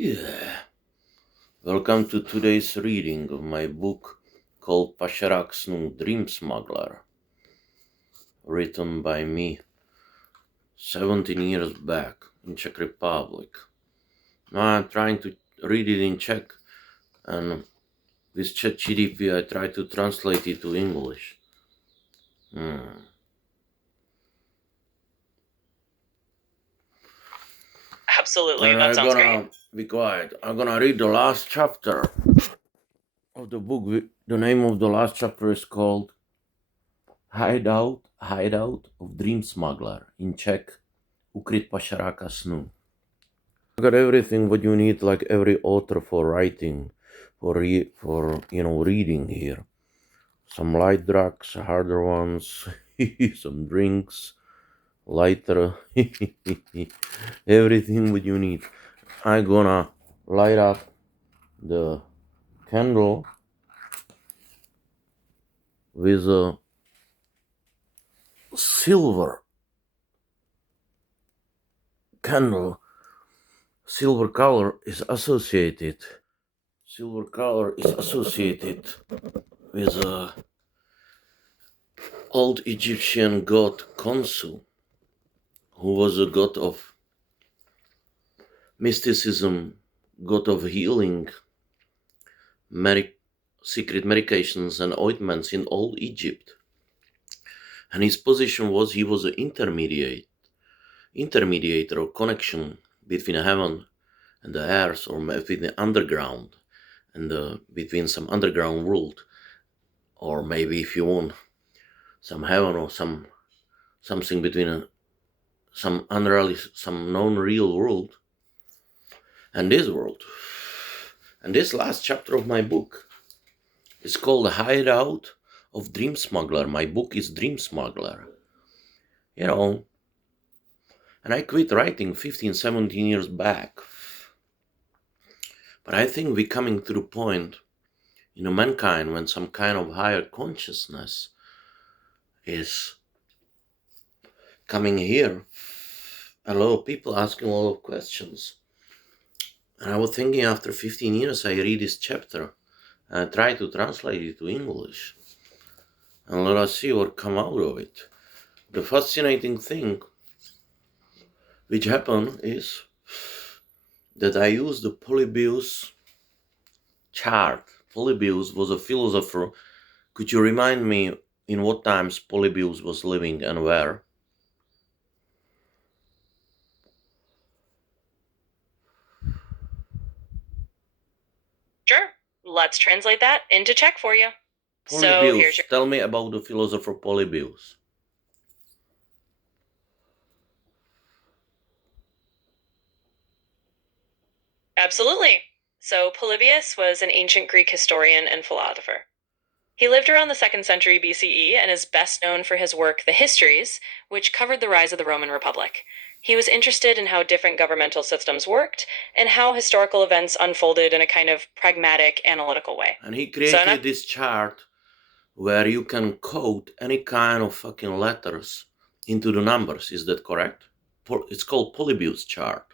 Yeah. Welcome to today's reading of my book called Pašerák's Dream Smuggler, written by me 17 years back in Czech Republic. Now I'm trying to read it in Czech, and with ChatGPT I try to translate it to English. Absolutely, And that sounds great. Be quiet. I'm gonna read the last chapter of the book. The name of the last chapter is called Hideout of Dream Smuggler, in Czech, Ukryt Pašeráka snu. You got everything what you need, like every author for writing, for reading here. Some light drugs, harder ones, some drinks, lighter, everything what you need. I'm gonna light up the candle with a silver candle. Silver color is associated with a old Egyptian god Khonsu, who was a god of mysticism, god of healing, secret medications and ointments in old Egypt. And his position was he was an intermediator or connection between heaven and the earth, or between the underground and between some underground world, or maybe, if you want, some heaven, or something between some known real world and this world. And this last chapter of my book is called The Hideout of Dream Smuggler. My book is Dream Smuggler. And I quit writing 15, 17 years back. But I think we're coming to the point in mankind when some kind of higher consciousness is coming here. A lot of people asking a lot of questions. And I was thinking, after 15 years, I read this chapter and I try to translate it to English. And let us see what come out of it. The fascinating thing which happened is that I used the Polybius chart. Polybius was a philosopher. Could you remind me in what times Polybius was living and where? Sure, let's translate that into Czech for you. Polybius, So here's your... tell me about the philosopher Polybius. Absolutely. So Polybius was an ancient Greek historian and philosopher. He lived around the 2nd century BCE and is best known for his work, The Histories, which covered the rise of the Roman Republic. He was interested in how different governmental systems worked and how historical events unfolded in a kind of pragmatic, analytical way. And he created this chart where you can code any kind of fucking letters into the numbers. Is that correct? It's called Polybius chart.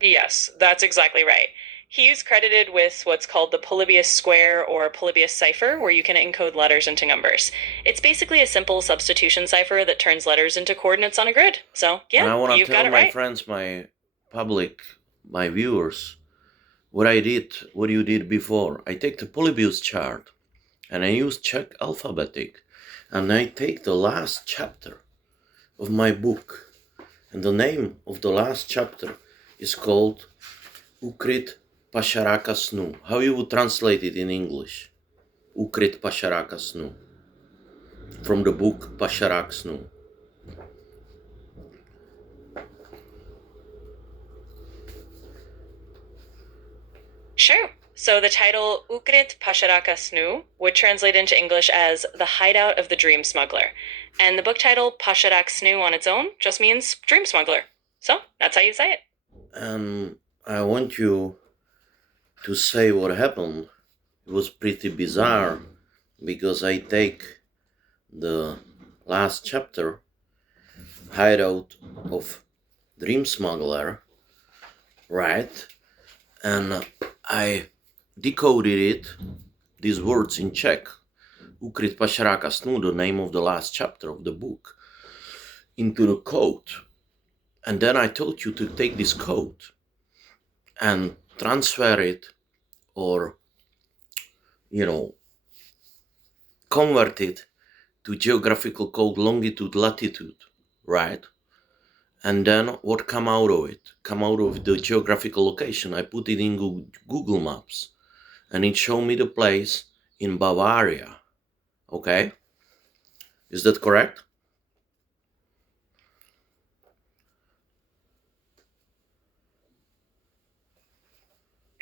Yes, that's exactly right. He's credited with what's called the Polybius square or Polybius cipher, where you can encode letters into numbers. It's basically a simple substitution cipher that turns letters into coordinates on a grid. So, yeah, and I want to you've got tell it my right. friends, my public, my viewers, what you did before. I take the Polybius chart and I use Czech alphabetic, and I take the last chapter of my book, and the name of the last chapter is called Ukryt Pašeráka snu. How you would translate it in English? Ukryt Pašeráka snu. From the book Pašerák snu. Sure. So the title Ukryt Pašerák snu would translate into English as The Hideout of the Dream Smuggler. And the book title Pašerák snu on its own just means dream smuggler. So that's how you say it. And I want you to say what happened. It was pretty bizarre, because I take the last chapter, Hideout of Dream Smuggler, right? And I decoded it, these words in Czech, Ukryt Pašeráka snu, the name of the last chapter of the book, into the code. And then I told you to take this code and transfer it, or, convert it to geographical code longitude, latitude, right? And then what come out of it? Come out of the geographical location. I put it in Google Maps, and it showed me the place in Bavaria. Okay? Is that correct?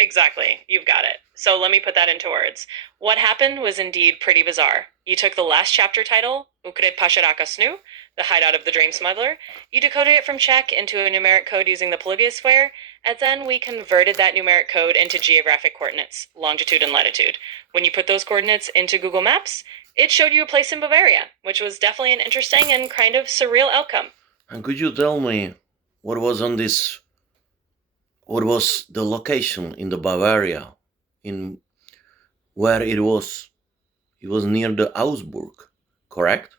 Exactly. You've got it. So let me put that into words. What happened was indeed pretty bizarre. You took the last chapter title, Ukryt Pašeráka snu, the hideout of the Dream Smuggler, you decoded it from Czech into a numeric code using the Polybius square, and then we converted that numeric code into geographic coordinates, longitude and latitude. When you put those coordinates into Google Maps, it showed you a place in Bavaria, which was definitely an interesting and kind of surreal outcome. And could you tell me what was the location in the Bavaria, in where it was? It was near the Augsburg, correct?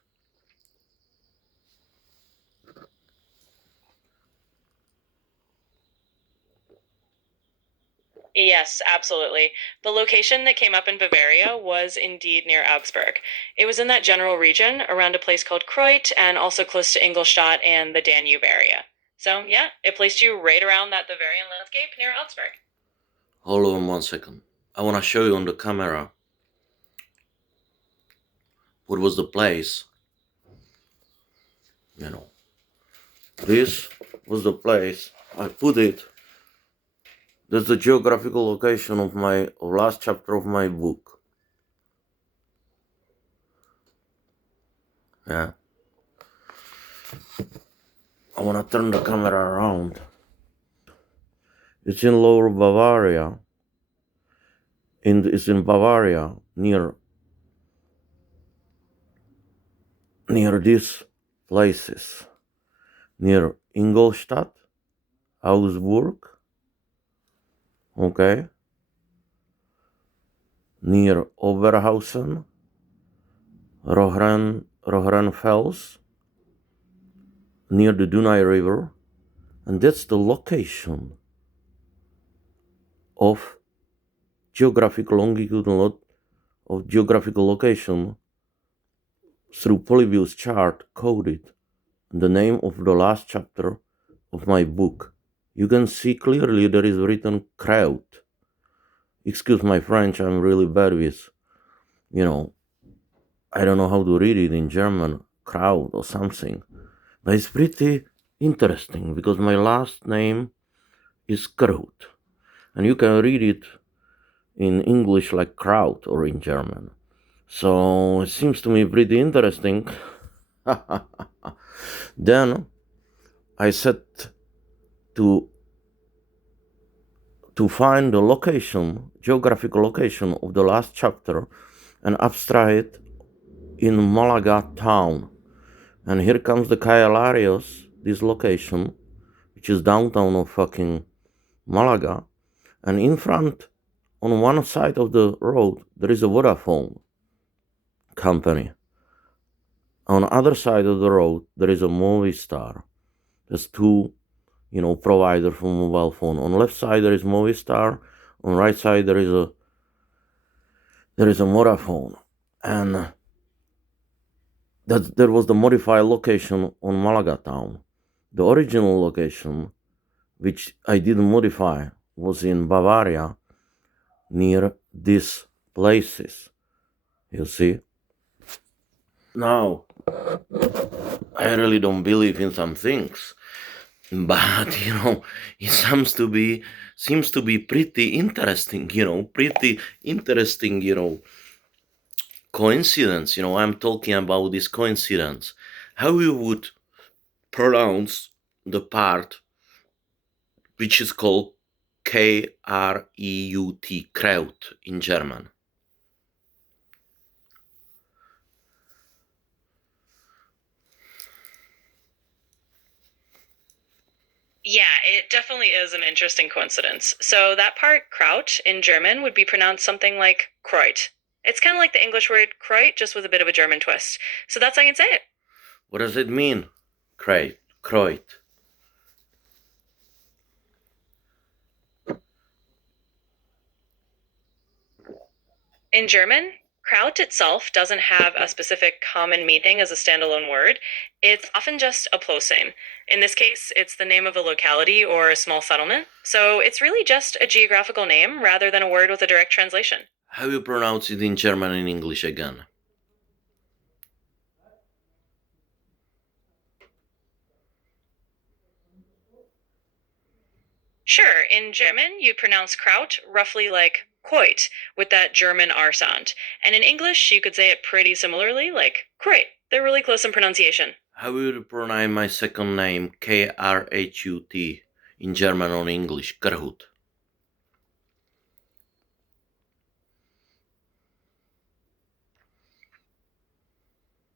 Yes, absolutely. The location that came up in Bavaria was indeed near Augsburg. It was in that general region around a place called Kreut and also close to Ingolstadt and the Danube area. So, yeah, it placed you right around that Bavarian landscape near Augsburg. Hold on 1 second. I want to show you on the camera what was the place. This was the place. I put it. That's the geographical location of my last chapter of my book. Yeah. I want to turn the camera around. It's in Lower Bavaria. It's in Bavaria, near these places. Near Ingolstadt, Augsburg, okay? Near Oberhausen, Rohrenfels, near the Dunai River, and that's the location of geographical longitude of geographical location through Polybius chart coded the name of the last chapter of my book. You can see clearly there is written crowd. Excuse my French, I'm really bad with, I don't know how to read it in German, crowd or something. But it's pretty interesting because my last name is Kraut. And you can read it in English like crowd or in German. So it seems to me pretty interesting. Then I set to find the location, geographical location of the last chapter and abstract it in Malaga town. And here comes the Caellarios, this location, which is downtown of fucking Malaga. And in front, on one side of the road, there is a Vodafone company. On the other side of the road, there is a Movistar. There's two, provider for mobile phone. On left side there is Movistar. On right side there is a Vodafone, and there was the modified location on Malaga town. The original location, which I didn't modify, was in Bavaria, near these places. You see. Now, I really don't believe in some things. But it seems to be pretty interesting, coincidence. I'm talking about this coincidence. How you would pronounce the part which is called Kreut, Kraut in German? Yeah, it definitely is an interesting coincidence. So that part, Kraut, in German would be pronounced something like Kreut. It's kind of like the English word Kreut, just with a bit of a German twist. So that's how you can say it. What does it mean? Kreut. In German, Kraut itself doesn't have a specific common meaning as a standalone word. It's often just a plosame. In this case, it's the name of a locality or a small settlement. So it's really just a geographical name rather than a word with a direct translation. How you pronounce it in German and English again? Sure, in German, you pronounce Kraut roughly like Kreut, with that German R sound. And in English, you could say it pretty similarly, like Kreut. They're really close in pronunciation. How will you pronounce my second name, Krhut, in German or English? Krhut.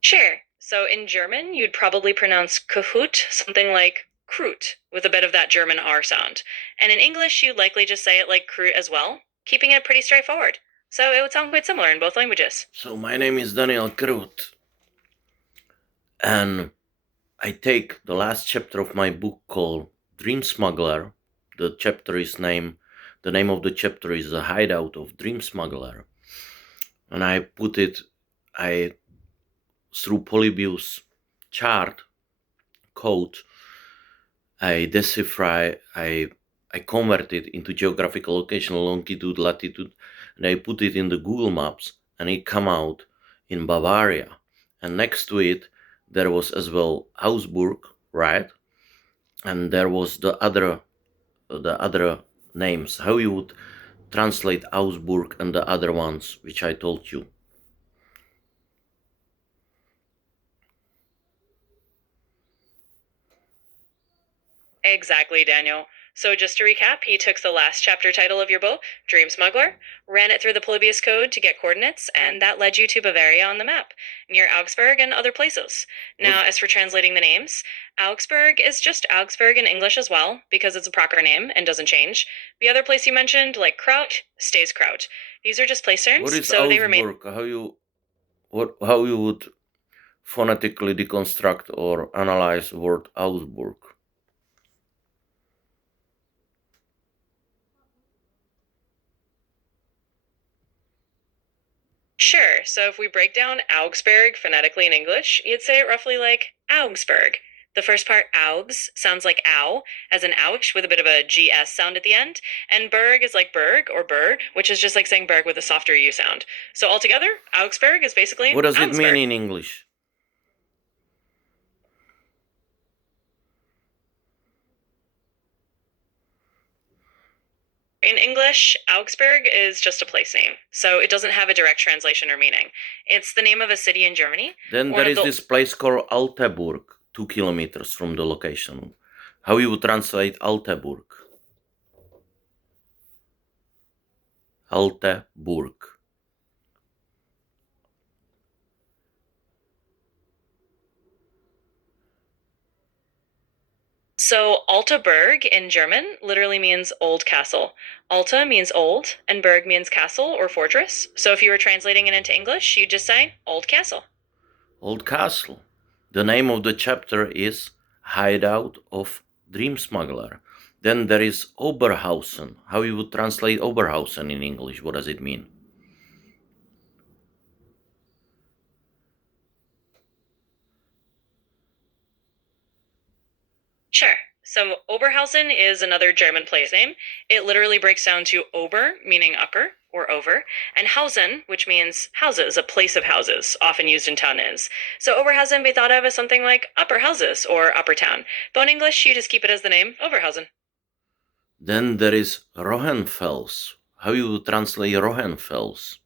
Sure, so in German, you'd probably pronounce Kahoot something like Krut, with a bit of that German R sound. And in English, you'd likely just say it like Krut as well, keeping it pretty straightforward. So it would sound quite similar in both languages. So my name is Daniel Krhut, and I take the last chapter of my book called Dream Smuggler. The name of the chapter is The Hideout of Dream Smuggler. And I through Polybius chart code, I decipher, I convert it into geographical location, longitude, latitude, and I put it in the Google Maps, and it come out in Bavaria. And next to it, there was as well Augsburg, right? And there was the other names. How you would translate Augsburg and the other ones, which I told you? Exactly, Daniel. So, just to recap, he took the last chapter title of your book, Dream Smuggler, ran it through the Polybius code to get coordinates, and that led you to Bavaria on the map, near Augsburg and other places. Now, as for translating the names, Augsburg is just Augsburg in English as well, because it's a proper name and doesn't change. The other place you mentioned, like Kraut, stays Kraut. These are just place terms, What is so they remain. Augsburg? How you would phonetically deconstruct or analyze word Augsburg? Sure. So if we break down Augsburg phonetically in English, you'd say it roughly like Augsburg. The first part, Augs, sounds like ow, as an ouch with a bit of a GS sound at the end. And berg is like berg or berg, which is just like saying berg with a softer U sound. So altogether, Augsburg is basically What does it mean Augsburg. in English? In English, Augsburg is just a place name, so it doesn't have a direct translation or meaning. It's the name of a city in Germany. Then there is this place called Alteburg, 2 kilometers from the location. How you would translate Alteburg? Alteburg. So Altaburg in German literally means old castle. Alta means old, and Berg means castle or fortress. So if you were translating it into English, you'd just say old castle. Old Castle. The name of the chapter is Hideout of Dream Smuggler. Then there is Oberhausen. How you would translate Oberhausen in English? What does it mean? Sure. So Oberhausen is another German place name. It literally breaks down to Ober, meaning upper or over, and Hausen, which means houses, a place of houses, often used in town is. So Oberhausen may be thought of as something like upper houses or upper town. But in English, you just keep it as the name Oberhausen. Then there is Rohenfels. How you would translate Rohenfels?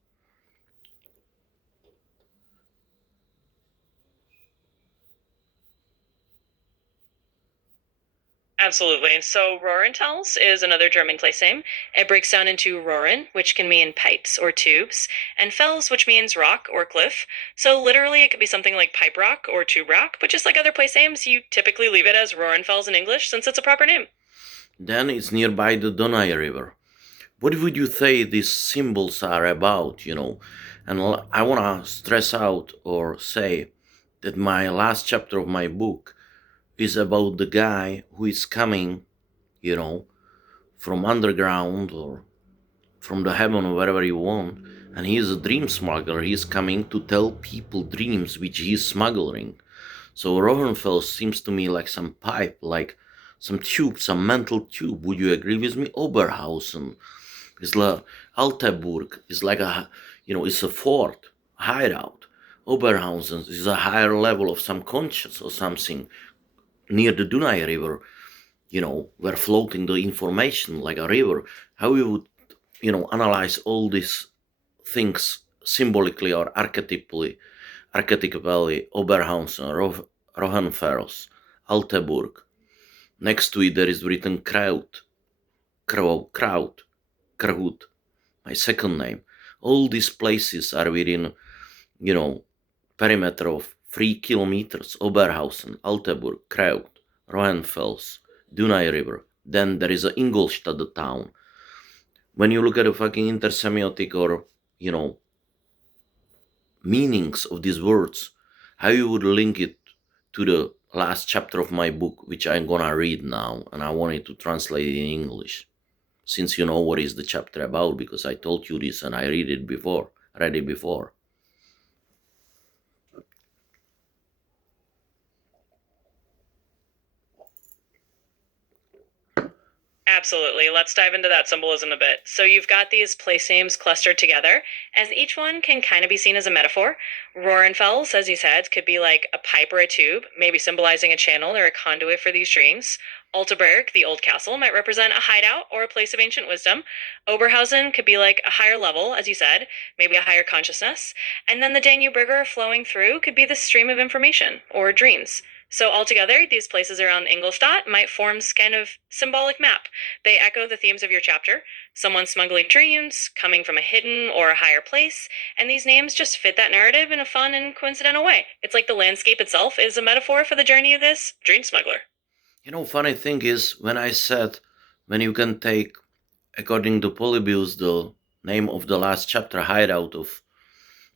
Absolutely. So Rohrentals is another German place name. It breaks down into Rohren, which can mean pipes or tubes, and Fels, which means rock or cliff. So literally, it could be something like pipe rock or tube rock, but just like other place names, you typically leave it as Rohrenfels in English since it's a proper name. Then it's nearby the Dunai River. What would you say these symbols are about? And I want to stress out or say that my last chapter of my book is about the guy who is coming, you know, from underground or from the heaven or wherever you want, and he is a dream smuggler. He is coming to tell people dreams which he is smuggling. So Rohenfels seems to me like some pipe, like some tube, some mental tube. Would you agree with me? Oberhausen is like Altenburg is like it's a fort, hideout. Oberhausen is a higher level of some conscious or something near the Dunai River, where floating the information like a river. How you would, analyze all these things symbolically or archetypally, Oberhausen, Rohenfels, Altenburg. Next to it there is written Kraut, my second name. All these places are within, perimeter of 3 kilometers. Oberhausen, Altenburg, Kraut, Rohenfels, Dunai River. Then there is a Ingolstadt town. When you look at the fucking intersemiotic or, meanings of these words, how you would link it to the last chapter of my book, which I'm gonna read now, and I wanted to translate it in English. Since you know what is the chapter about, because I told you this and I read it before. Absolutely. Let's dive into that symbolism a bit. So you've got these place names clustered together, as each one can kind of be seen as a metaphor. Rohrenfels, as you said, could be like a pipe or a tube, maybe symbolizing a channel or a conduit for these dreams. Alteberg, the old castle, might represent a hideout or a place of ancient wisdom. Oberhausen could be like a higher level, as you said, maybe a higher consciousness. And then the Danube River flowing through could be the stream of information or dreams. So altogether, these places around Ingolstadt might form kind of symbolic map. They echo the themes of your chapter: someone smuggling dreams, coming from a hidden or a higher place, and these names just fit that narrative in a fun and coincidental way. It's like the landscape itself is a metaphor for the journey of this dream smuggler. Funny thing is, when I said, when you can take, according to Polybius, the name of the last chapter, Hideout of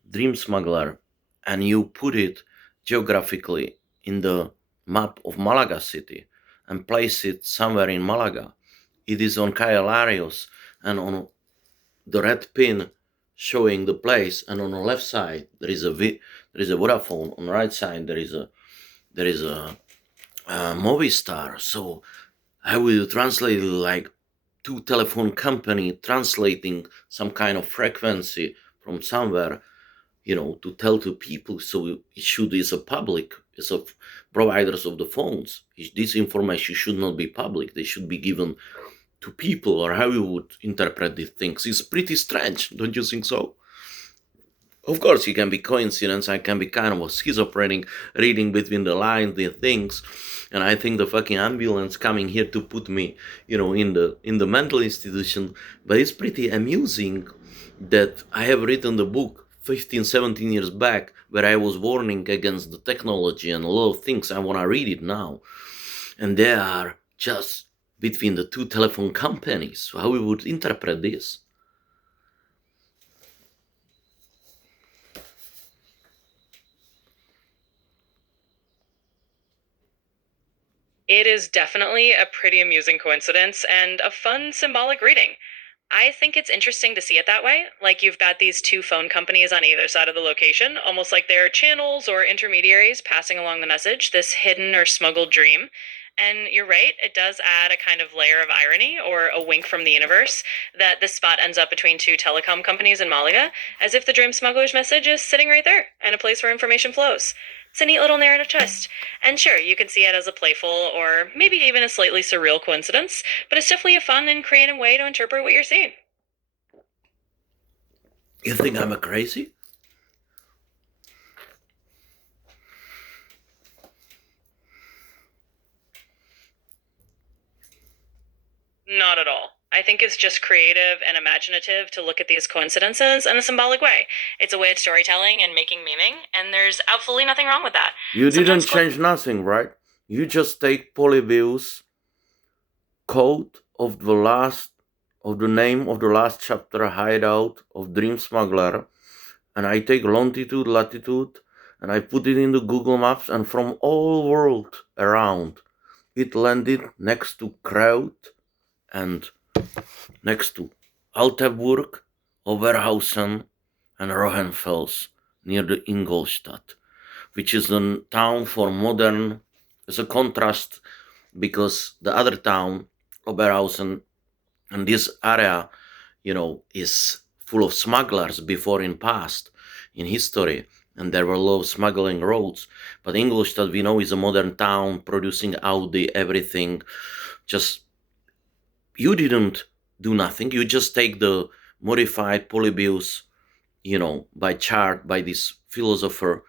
Dream Smuggler, and you put it geographically in the map of Malaga city and place it somewhere in Malaga, it is on Caelarios, and on the red pin showing the place, and on the left side there is a Vodafone. On the right side there is a Movistar. So how will you translate it? Like two telephone company translating some kind of frequency from somewhere, to tell to people. So it should is a public, is a providers of the phones. This information should not be public. They should be given to people, or how you would interpret these things. It's pretty strange, don't you think so? Of course, it can be coincidence. I can be kind of a schizophrenic, reading between the lines, the things, and I think the fucking ambulance coming here to put me, in the mental institution. But it's pretty amusing that I have written the book 15, 17 years back, where I was warning against the technology and a lot of things. I want to read it now, and they are just between the two telephone companies. How we would interpret this? It is definitely a pretty amusing coincidence and a fun symbolic reading. I think it's interesting to see it that way. Like you've got these two phone companies on either side of the location, almost like they're channels or intermediaries passing along the message, this hidden or smuggled dream. And you're right, it does add a kind of layer of irony or a wink from the universe that this spot ends up between two telecom companies in Malaga, as if the dream smuggler's message is sitting right there and a place where information flows. It's a neat little narrative twist. And sure, you can see it as a playful or maybe even a slightly surreal coincidence, but it's definitely a fun and creative way to interpret what you're seeing. You think I'm a crazy? Not at all. I think it's just creative and imaginative to look at these coincidences in a symbolic way. It's a way of storytelling and making meaning, and there's absolutely nothing wrong with that. You didn't Sometimes change nothing, right? You just take Polybius code of the name of the last chapter, Hideout of Dream Smuggler, and I take longitude, latitude, and I put it into Google Maps, and from all world around, it landed next to Kraut and next to Altenburg, Oberhausen, and Rohenfels near the Ingolstadt, which is a town for modern, as a contrast, because the other town, Oberhausen, and this area, is full of smugglers before in past, in history, and there were a lot of smuggling roads. But Ingolstadt, we know, is a modern town producing Audi, everything. Just, you didn't do nothing. You just take the modified Polybius, by chart, by this philosopher,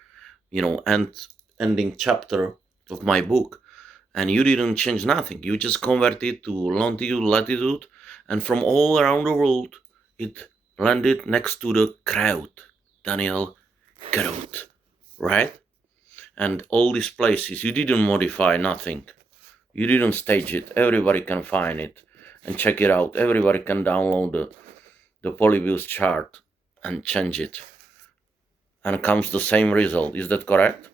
and ending chapter of my book. And you didn't change nothing. You just converted to longitude, latitude, and from all around the world, it landed next to the Kraut, Daniel Kraut, right? And all these places, you didn't modify nothing. You didn't stage it. Everybody can find it and check it out. Everybody can download the Polybius chart and change it. And comes the same result. Is that correct?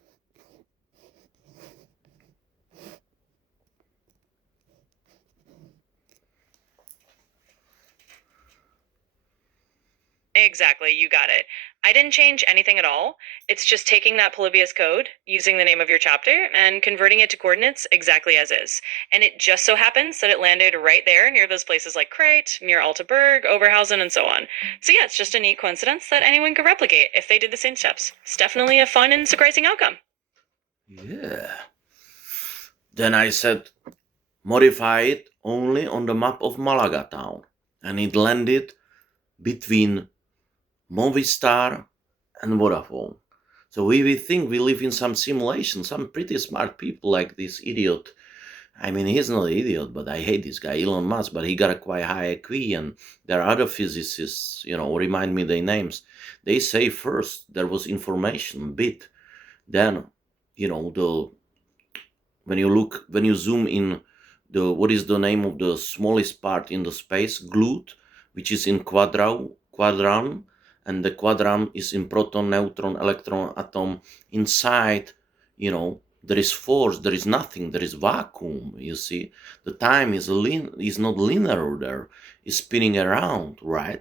Exactly, you got it. I didn't change anything at all. It's just taking that Polybius code, using the name of your chapter, and converting it to coordinates exactly as is. And it just so happens that it landed right there near those places like Kreit, near Altenburg, Oberhausen, and so on. So yeah, it's just a neat coincidence that anyone could replicate if they did the same steps. It's definitely a fun and surprising outcome. Yeah. Then I said, modify it only on the map of Malaga town. And it landed between Movistar and Vodafone. So we think we live in some simulation. Some pretty smart people like this idiot. I mean, he's not an idiot, but I hate this guy, Elon Musk, but he got a quite high IQ, and there are other physicists, remind me their names. They say first there was information bit, then, the when you zoom in, what is the name of the smallest part in the space, glued, which is in quadran, and the quadran is in proton, neutron, electron, atom. Inside, there is force, there is nothing, there is vacuum. You see, the time is not linear. There is spinning around, right?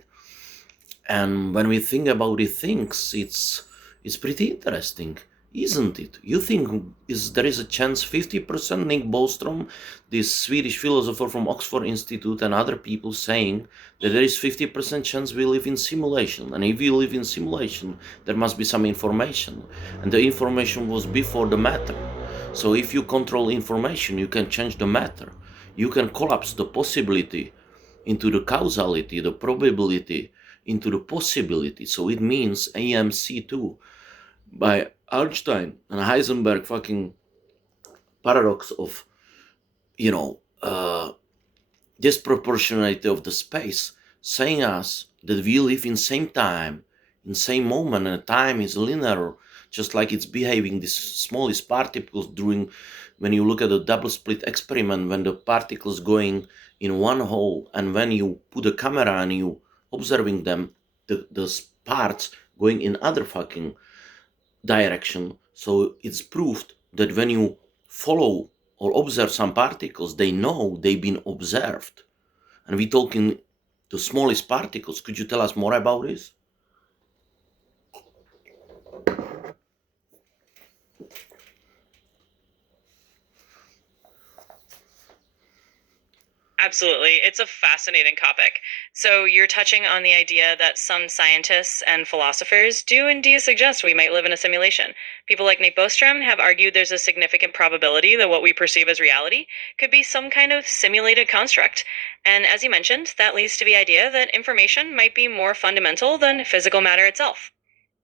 And when we think about these things, it's pretty interesting, isn't it? You think there is a chance 50%, Nick Bostrom, this Swedish philosopher from Oxford Institute, and other people saying that there is 50% chance we live in simulation. And if we live in simulation, there must be some information. And the information was before the matter. So if you control information, you can change the matter. You can collapse the possibility into the causality, the probability, into the possibility. So it means AMC2 by Einstein and Heisenberg fucking paradox of, disproportionality of the space, saying us that we live in same time, in same moment, and time is linear, just like it's behaving these smallest particles during, when you look at the double split experiment, when the particles going in one hole, and when you put a camera and you observing them, the parts going in other fucking direction. So it's proved that when you follow or observe some particles, they know they've been observed. And we're talking the smallest particles. Could you tell us more about this? Absolutely. It's a fascinating topic. So, you're touching on the idea that some scientists and philosophers do indeed suggest we might live in a simulation. People like Nate Bostrom have argued there's a significant probability that what we perceive as reality could be some kind of simulated construct. And as you mentioned, that leads to the idea that information might be more fundamental than physical matter itself.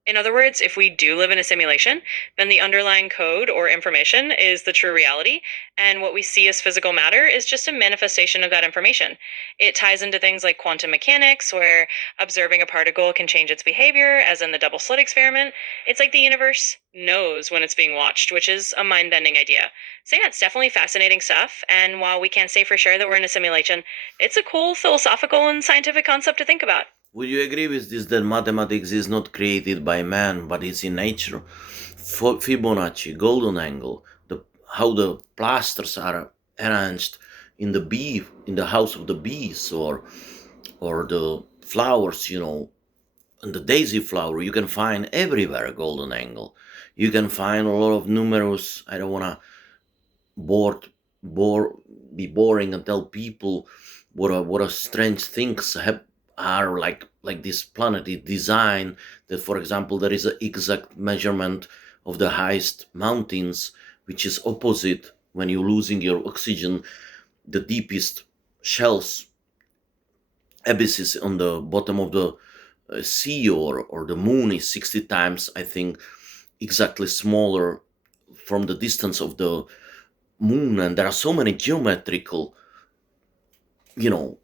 In other words, if we do live in a simulation, then the underlying code or information is the true reality, and what we see as physical matter is just a manifestation of that information. It ties into things like quantum mechanics, where observing a particle can change its behavior, as in the double slit experiment. It's like the universe knows when it's being watched, which is a mind bending idea. So, yeah, it's definitely fascinating stuff, and while we can't say for sure that we're in a simulation, it's a cool philosophical and scientific concept to think about. Would you agree with this that mathematics is not created by man, but it's in nature? Fibonacci, golden angle, how the plasters are arranged in the bee, in the house of the bees, or the flowers, and the daisy flower, you can find everywhere a golden angle. You can find a lot of numerous. I don't wanna bored, bore, be boring and tell people what a strange things are like this planet is designed. That, for example, there is an exact measurement of the highest mountains, which is opposite when you're losing your oxygen. The deepest shells, abysses on the bottom of the sea or the moon is 60 times, I think, exactly smaller from the distance of the moon. And there are so many geometrical, you know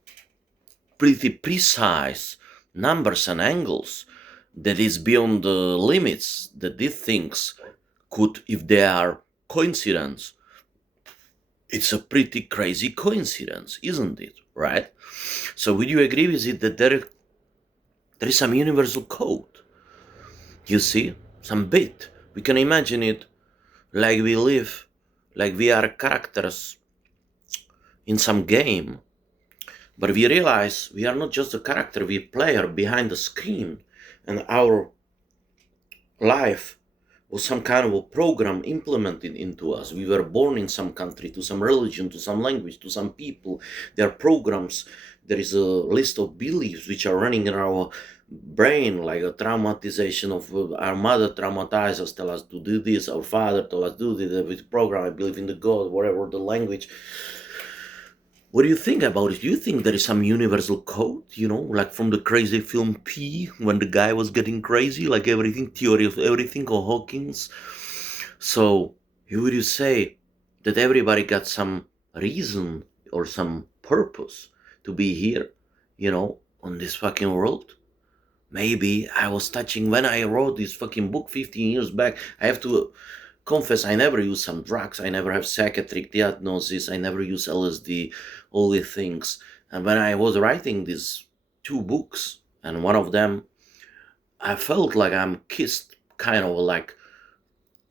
pretty precise numbers and angles that is beyond the limits that these things could, if they are coincidence, it's a pretty crazy coincidence, isn't it? Right? So would you agree with it that there is some universal code? You see, some bit. We can imagine it like we live, like we are characters in some game. But we realize we are not just a character, we player behind the screen, and our life was some kind of a program implemented into us. We were born in some country, to some religion, to some language, to some people. There are programs, there is a list of beliefs which are running in our brain, like a traumatization of our mother traumatized us, tell us to do this, our father tell us do this, with program, I believe in the God, whatever the language. What do you think about it? Do you think there is some universal code, like from the crazy film P, when the guy was getting crazy, like everything, theory of everything, or Hawkins? So, would you say that everybody got some reason or some purpose to be here, on this fucking world? Maybe I was touching when I wrote this fucking book 15 years back. I have to confess, I never use some drugs. I never have psychiatric diagnosis. I never use LSD, all these things. And when I was writing these two books, and one of them, I felt like I'm kissed, kind of like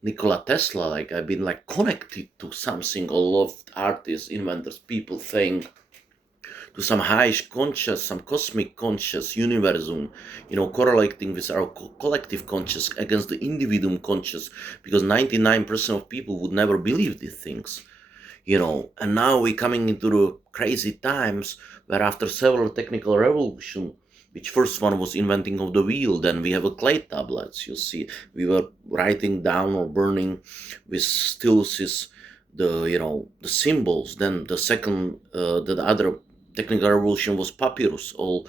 Nikola Tesla, like I've been like connected to something. A lot of artists, inventors, people think to some high conscious, some cosmic conscious universum, correlating with our collective conscious against the individuum conscious, because 99% of people would never believe these things, and now we're coming into the crazy times where after several technical revolution, which first one was inventing of the wheel, then we have a clay tablets, you see, we were writing down or burning with stylus the symbols. Then the second, the other technical revolution was papyrus. All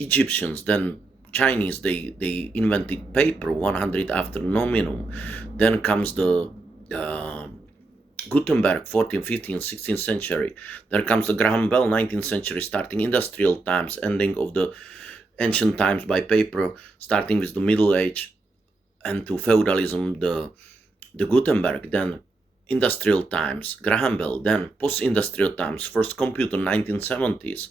Egyptians, then Chinese, they invented paper 100 after nominum. Then comes the Gutenberg, 14th, 15th, 16th century. There comes the Graham Bell, 19th century, starting industrial times, ending of the ancient times by paper, starting with the Middle Age and to feudalism, the Gutenberg. Then industrial times, Graham Bell. Then post-industrial times, first computer, 1970s.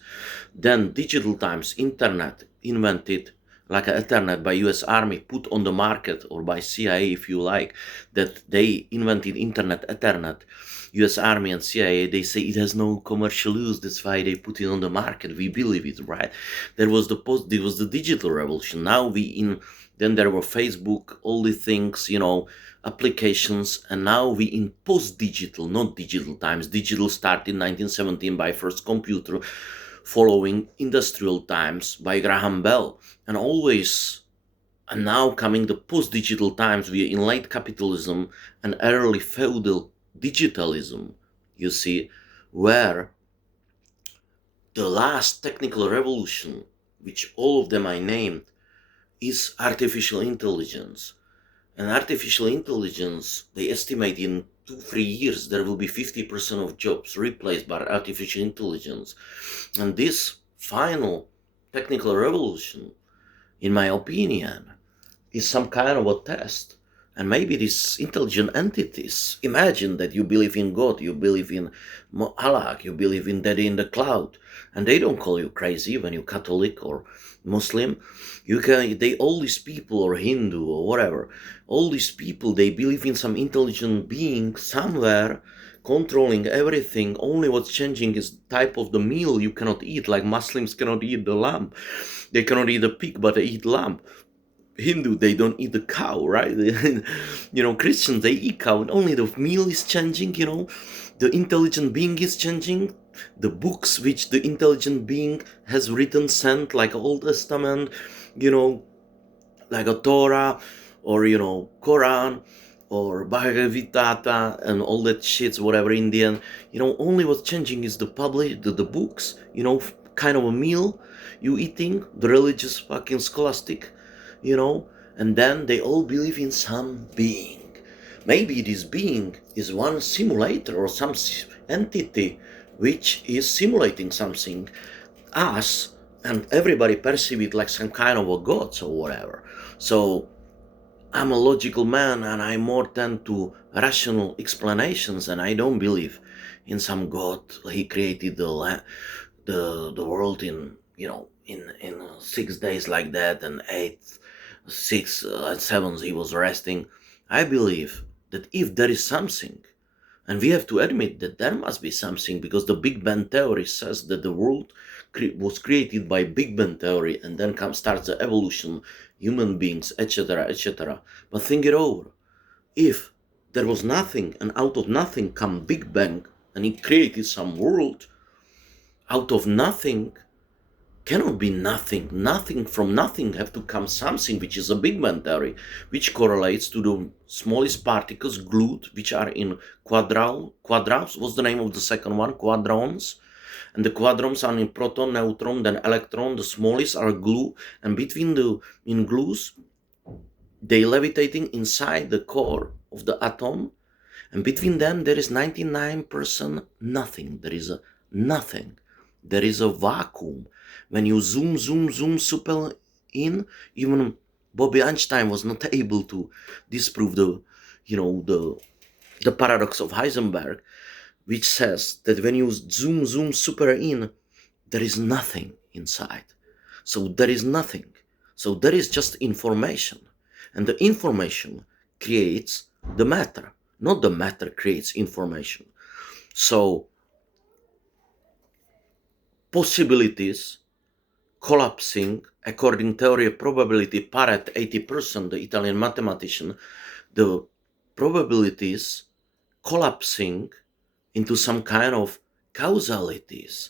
Then digital times, internet, invented like an Ethernet by US Army, put on the market, or by CIA if you like, that they invented internet, Ethernet. US Army and CIA, they say it has no commercial use, that's why they put it on the market. We believe it, right? There was the digital revolution. Now then there were Facebook, all the things, applications, and now we in post-digital, not digital times. Digital started in 1917 by first computer, following industrial times by Graham Bell, and now coming the post-digital times, we are in late capitalism and early feudal digitalism, you see, where the last technical revolution, which all of them I named, is artificial intelligence. And artificial intelligence, they estimate in 2-3 years there will be 50% of jobs replaced by artificial intelligence. And this final technical revolution, in my opinion, is some kind of a test. And maybe these intelligent entities, imagine that you believe in God, you believe in Allah, you believe in Daddy in the cloud, and they don't call you crazy when you're Catholic or Muslim. All these people, or Hindu or whatever, all these people, they believe in some intelligent being somewhere controlling everything. Only what's changing is type of the meal you cannot eat. Like Muslims cannot eat the lamb, they cannot eat the pig, but they eat lamb. Hindu, they don't eat the cow, right? Christians, they eat cow. Only the meal is changing, the intelligent being is changing. The books which the intelligent being has written, sent, like Old Testament, like a Torah, or, Quran, or Bhagavad Gita, and all that shit, whatever Indian, only what's changing is the books, kind of a meal you eating, the religious fucking scholastic, and then they all believe in some being. Maybe this being is one simulator or some entity which is simulating something, us, and everybody perceive it like some kind of a god or whatever. So I'm a logical man, and I more tend to rational explanations, and I don't believe in some god. He created the world in in 6 days like that, and 7 he was resting. I believe that if there is something, and we have to admit that there must be something, because the Big Bang theory says that the world was created by Big Bang theory, and then starts the evolution, human beings, etc., etc. But think it over. If there was nothing, and out of nothing come Big Bang, and it created some world, out of nothing cannot be nothing. Nothing from nothing have to come something, which is a Big Bang theory, which correlates to the smallest particles glued, which are in quadrans. What's the name of the second one? Quadrons. And the quadrons are in proton, neutron, then electron. The smallest are glue, and in glues, they levitating inside the core of the atom, and between them there is 99% nothing. There is a nothing. There is a vacuum. When you zoom super in, even Bobby Einstein was not able to disprove the paradox of Heisenberg, which says that when you zoom super in, there is nothing inside. So there is nothing. So there is just information. And the information creates the matter. Not the matter creates information. So possibilities collapsing, according theory of probability, Paret 80%, the Italian mathematician, the probabilities collapsing into some kind of causalities.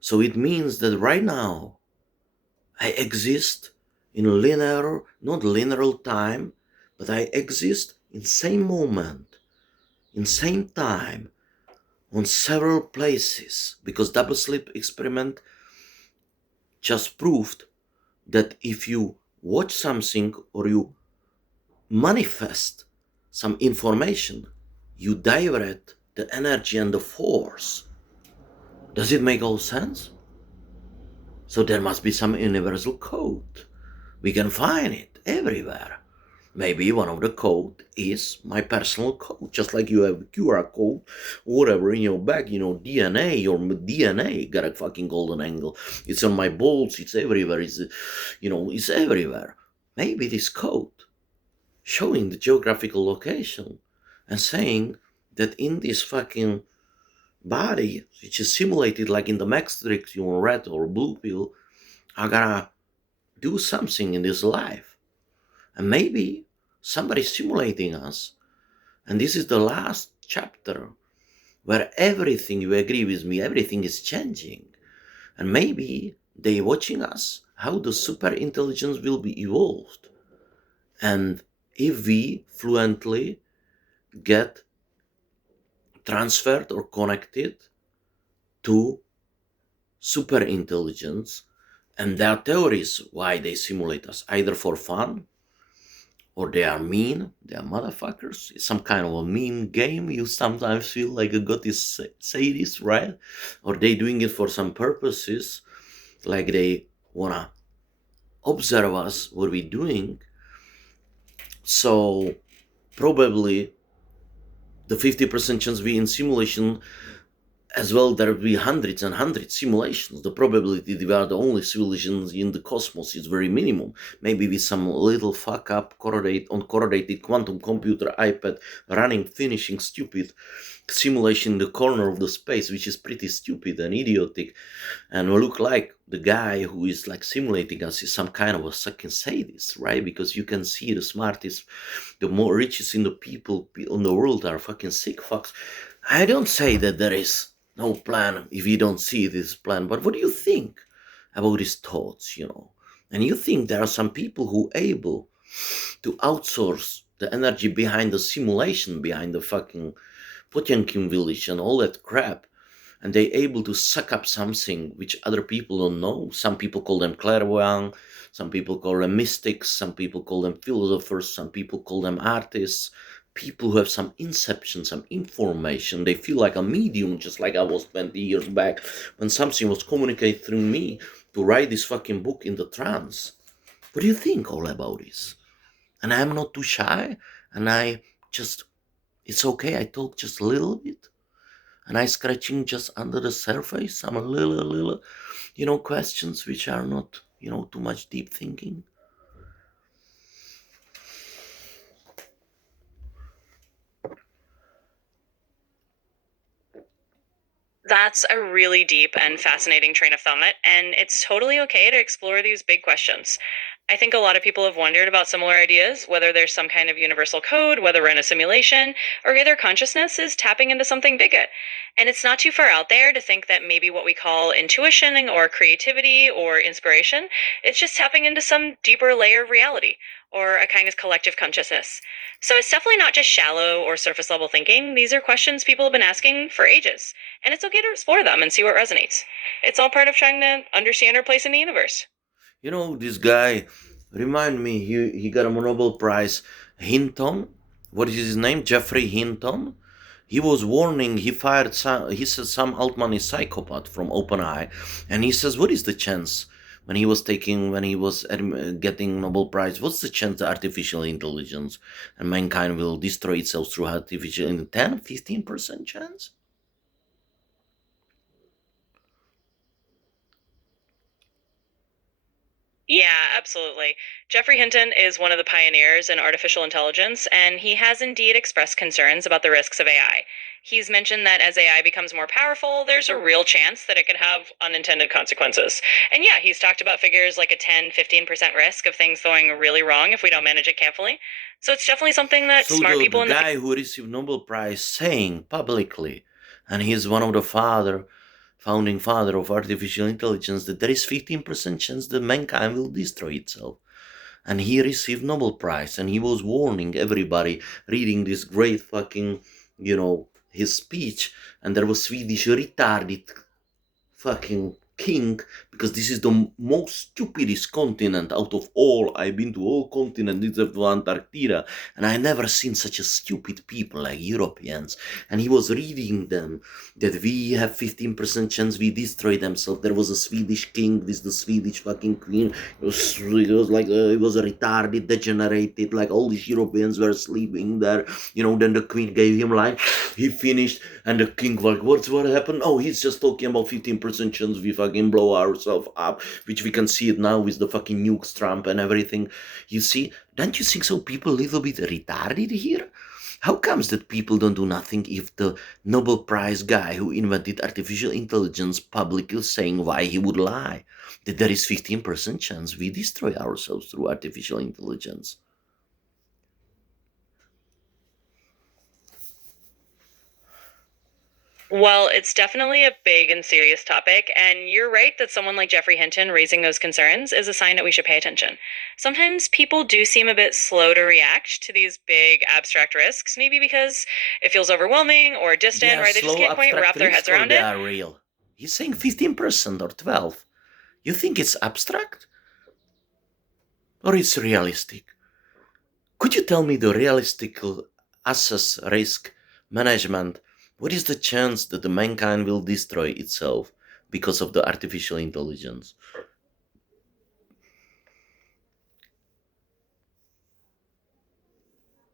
So it means that right now I exist in linear, not linear time, but I exist in same moment, in same time, on several places, because double slit experiment just proved that if you watch something or you manifest some information, you divert the energy and the force. Does it make all sense? So there must be some universal code. We can find it everywhere. Maybe one of the code is my personal code, just like you have a QR code or whatever in your bag, DNA, your DNA got a fucking golden angle. It's on my balls, it's everywhere, it's everywhere. Maybe this code showing the geographical location and saying that in this fucking body, which is simulated like in the Matrix, red or blue pill, I gotta do something in this life. And maybe somebody's simulating us. And this is the last chapter where everything, you agree with me, everything is changing. And maybe they watching us, how the super intelligence will be evolved. And if we fluently get transferred or connected to super intelligence, And there are theories why they simulate us, either for fun, or they are mean, they are motherfuckers. It's some kind of a mean game. You sometimes feel like a god is say this, right? Or they doing it for some purposes, like they wanna observe us, what we're doing. So probably the 50% chance we in simulation as well, there will be hundreds and hundreds simulations. The probability that we are the only civilizations in the cosmos is very minimum. Maybe with some little fuck up uncorrelated quantum computer iPad running, finishing stupid simulation in the corner of the space, which is pretty stupid and idiotic, and look like the guy who is like simulating us is some kind of a second sadist, right? Because you can see the smartest, the more richest in the people in the world are fucking sick fucks. I don't say that there is no plan if you don't see this plan, but what do you think about his thoughts? And you think there are some people who able to outsource the energy behind the simulation, behind the fucking Potemkin village and all that crap, and they able to suck up something which other people don't know. Some people call them clairvoyant, some people call them mystics, some people call them philosophers, some people call them artists, people who have some inception, some information. They feel like a medium, just like I was 20 years back when something was communicated through me to write this fucking book in the trance. What do you think all about this? And I'm not too shy, and I just, it's okay, I talk just a little bit, and I scratching just under the surface some little, questions which are not, too much deep thinking. That's a really deep and fascinating train of thought, and it's totally okay to explore these big questions. I think a lot of people have wondered about similar ideas, whether there's some kind of universal code, whether we're in a simulation, or whether consciousness is tapping into something bigger. And it's not too far out there to think that maybe what we call intuition or creativity or inspiration, it's just tapping into some deeper layer of reality or a kind of collective consciousness. So it's definitely not just shallow or surface level thinking. These are questions people have been asking for ages. And it's okay to explore them and see what resonates. It's all part of trying to understand our place in the universe. This guy remind me, he got a Nobel Prize, Hinton. What is his name? Jeffrey Hinton. He was warning, he said some Altman is psychopath from OpenAI, and he says, what is the chance when he was getting Nobel Prize, what's the chance that artificial intelligence and mankind will destroy itself through artificial intelligence? 10, 15% chance? Yeah, absolutely. Jeffrey Hinton is one of the pioneers in artificial intelligence, and he has indeed expressed concerns about the risks of AI. He's mentioned that as AI becomes more powerful, there's a real chance that it could have unintended consequences. And yeah, he's talked about figures like a 10-15% risk of things going really wrong if we don't manage it carefully. So it's definitely something that So smart the people in the guy who received Nobel Prize saying publicly, and he's one of the founding father of artificial intelligence, that there is 15% chance that mankind will destroy itself. And he received Nobel Prize, and he was warning everybody reading this great his speech, and there was Swedish retarded fucking king, because this is the most stupidest continent out of all. I've been to all continents except for Antarctica, and I never seen such a stupid people like Europeans. And he was reading them that we have 15% chance we destroy themselves. There was a Swedish king with the Swedish fucking queen. It was a retarded, degenerated, like all these Europeans were sleeping there. Then the queen gave him life. He finished, and the king like, what happened? Oh, he's just talking about 15% chance we fucking blow ourselves up, which we can see it now with the fucking nukes, Trump and everything. You see, don't you think so people a little bit retarded here? How comes that people don't do nothing if the Nobel Prize guy who invented artificial intelligence publicly saying why he would lie? That there is 15% chance we destroy ourselves through artificial intelligence. Well, it's definitely a big and serious topic, and you're right that someone like Jeffrey Hinton raising those concerns is a sign that we should pay attention. Sometimes people do seem a bit slow to react to these big abstract risks, maybe because it feels overwhelming or They distant, are or they just slow can't quite abstract wrap their risk heads or around they it. are real? He's saying 15% or 12. You think it's abstract? Or it's realistic? Could you tell me the realistic assess risk management? What is the chance that the mankind will destroy itself because of the artificial intelligence?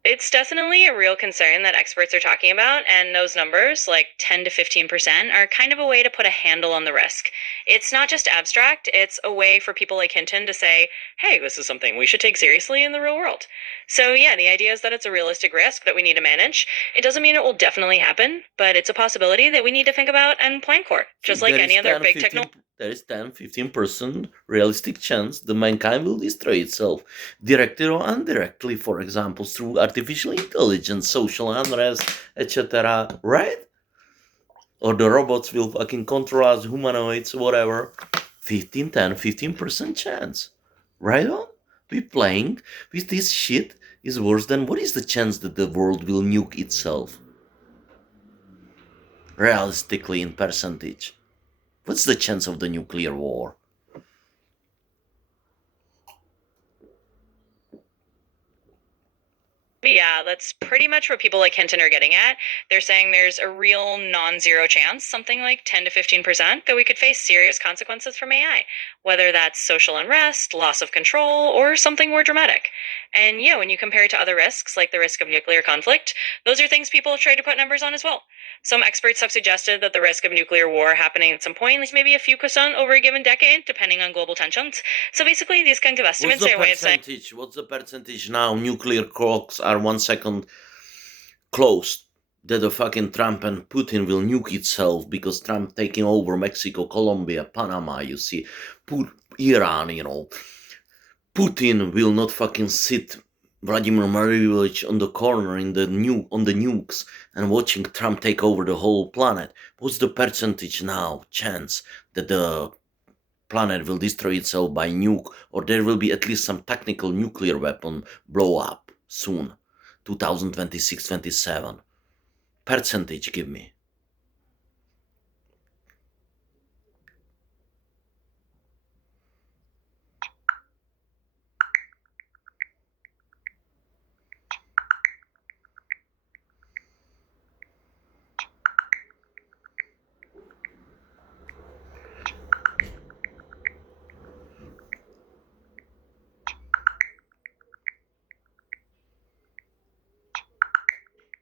It's definitely a real concern that experts are talking about, and those numbers, like 10 to 15%, are kind of a way to put a handle on the risk. It's not just abstract, it's a way for people like Hinton to say, hey, this is something we should take seriously in the real world. So, yeah, the idea is that it's a realistic risk that we need to manage. It doesn't mean it will definitely happen, but it's a possibility that we need to think about and plan for, So just like any other big technology. there is 10-15% realistic chance the mankind will destroy itself, directly or indirectly, for example, through artificial intelligence, social unrest, etc. Right? Or the robots will fucking control us, humanoids, whatever. 15% chance. Right on? We playing with this shit is worse than what is the chance that the world will nuke itself? Realistically, in percentage. What's the chance of the nuclear war? Yeah, that's pretty much what people like Hinton are getting at. They're saying there's a real non zero chance, something like 10 to 15%, that we could face serious consequences from AI, whether that's social unrest, loss of control, or something more dramatic. And yeah, when you compare it to other risks, like the risk of nuclear conflict, those are things people have tried to put numbers on as well. Some experts have suggested that the risk of nuclear war happening at some point is maybe a few percent over a given decade, depending on global tensions. So basically, these kinds of estimates are a way of saying. What's the percentage now? Nuclear clocks are 1 second closed. That the fucking Trump and Putin will nuke itself because Trump taking over Mexico, Colombia, Panama, you see, Iran, Putin will not fucking sit Vladimir Marinovich on the corner on the nukes and watching Trump take over the whole planet. What's the percentage now chance that the planet will destroy itself by nuke, or there will be at least some technical nuclear weapon blow up soon? 2026-27. Percentage, give me.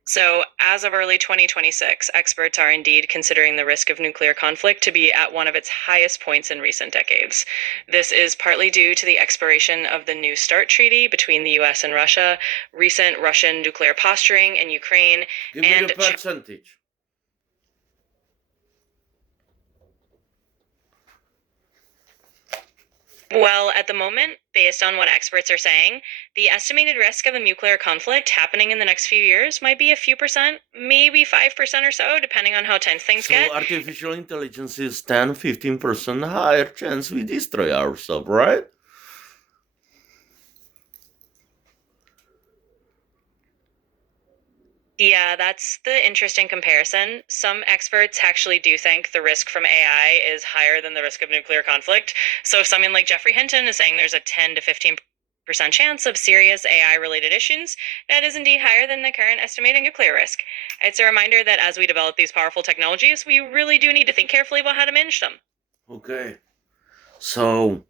So, as of early 2026, experts are indeed considering the risk of nuclear conflict to be at one of its highest points in recent decades. This is partly due to the expiration of the New START treaty between the US and Russia, recent Russian nuclear posturing in Ukraine, Give me the percentage. Well, at the moment, based on what experts are saying, the estimated risk of a nuclear conflict happening in the next few years might be a few percent, maybe 5% or so, depending on how tense things get. So artificial intelligence is 10-15% higher chance we destroy ourselves, right? Yeah, that's the interesting comparison. Some experts actually do think the risk from AI is higher than the risk of nuclear conflict. So if someone like Jeffrey Hinton is saying there's a 10 to 15% chance of serious AI related issues, that is indeed higher than the current estimated nuclear risk. It's a reminder that as we develop these powerful technologies, we really do need to think carefully about how to manage them. Okay. So,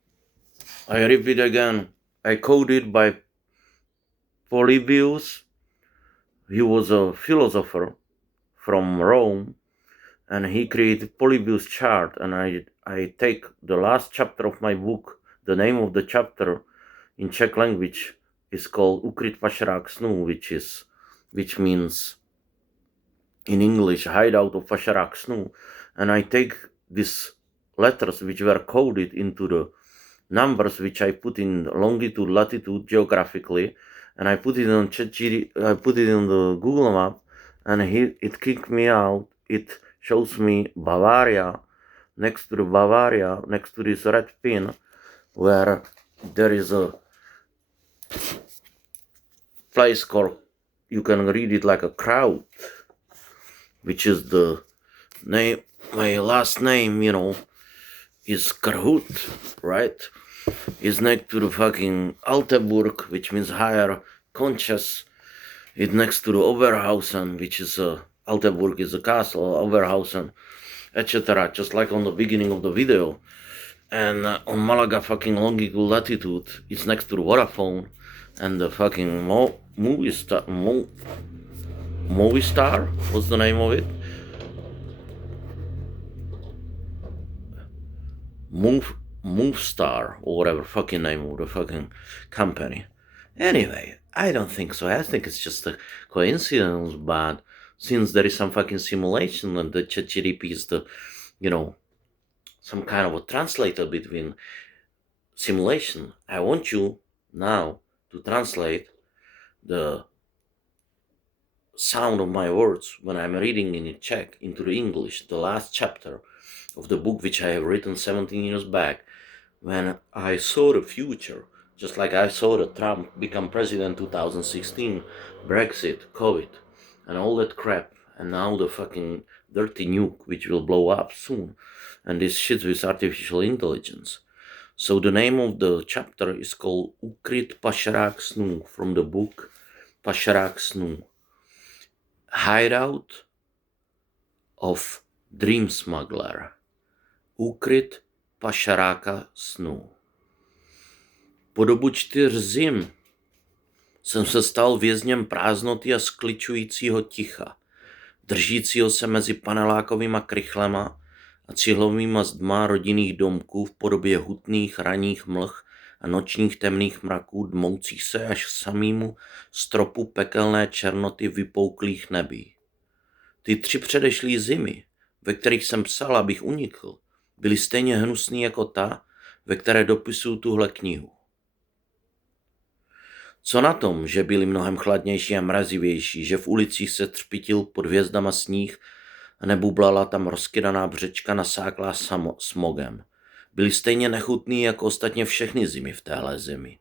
I repeat again. I coded by Polybius. He was a philosopher from Rome, and he created Polybius chart. And I take the last chapter of my book. The name of the chapter in Czech language is called Ukryt Pašerák snu, which means in English Hideout of Pašerák snu. And I take these letters which were coded into the numbers which I put in longitude, latitude, geographically, and I put it on I put it on the Google map, and it kicked me out. It shows me Bavaria, next to this red pin, where there is a place called, you can read it like a crowd, which is the name, my last name, is Krhut, right? Is next to the fucking Altenburg, which means higher conscious. It's next to the Oberhausen, which is Altenburg is a castle, Oberhausen, etc. Just like on the beginning of the video. And on Malaga fucking longitude latitude, it's next to the Vodafone and the fucking movie star. Movistar? What's the name of it? Movestar or whatever fucking name of the fucking company. Anyway, I don't think so. I think it's just a coincidence, but since there is some fucking simulation and the ChatGPT is the, some kind of a translator between simulation, I want you now to translate the sound of my words when I'm reading in Czech into the English, the last chapter of the book which I have written 17 years back, when I saw the future, just like I saw the Trump become president 2016, Brexit, COVID, and all that crap, and now the fucking dirty nuke which will blow up soon, and this shit with artificial intelligence. So the name of the chapter is called Ukryt Pašerák snů, from the book Pašerák snů. Hideout of Dream Smuggler. Ukryt pašeráka snů. Po dobu 4 zim jsem se stal vězněm prázdnoty a skličujícího ticha, držícího se mezi panelákovýma krychlema a cihlovýma zdma rodinných domků v podobě hutných ranních mlh a nočních temných mraků dmoucích se až k samýmu stropu pekelné černoty vypouklých nebí. Ty 3 předešlý zimy, ve kterých jsem psal, abych unikl, byly stejně hnusný jako ta, ve které dopisuju tuhle knihu. Co na tom, že byly mnohem chladnější a mrazivější, že v ulicích se třpitil pod hvězdama sníh a nebublala tam rozkydaná břečka nasáklá smogem. Byly stejně nechutný jako ostatně všechny zimy v téhle zemi,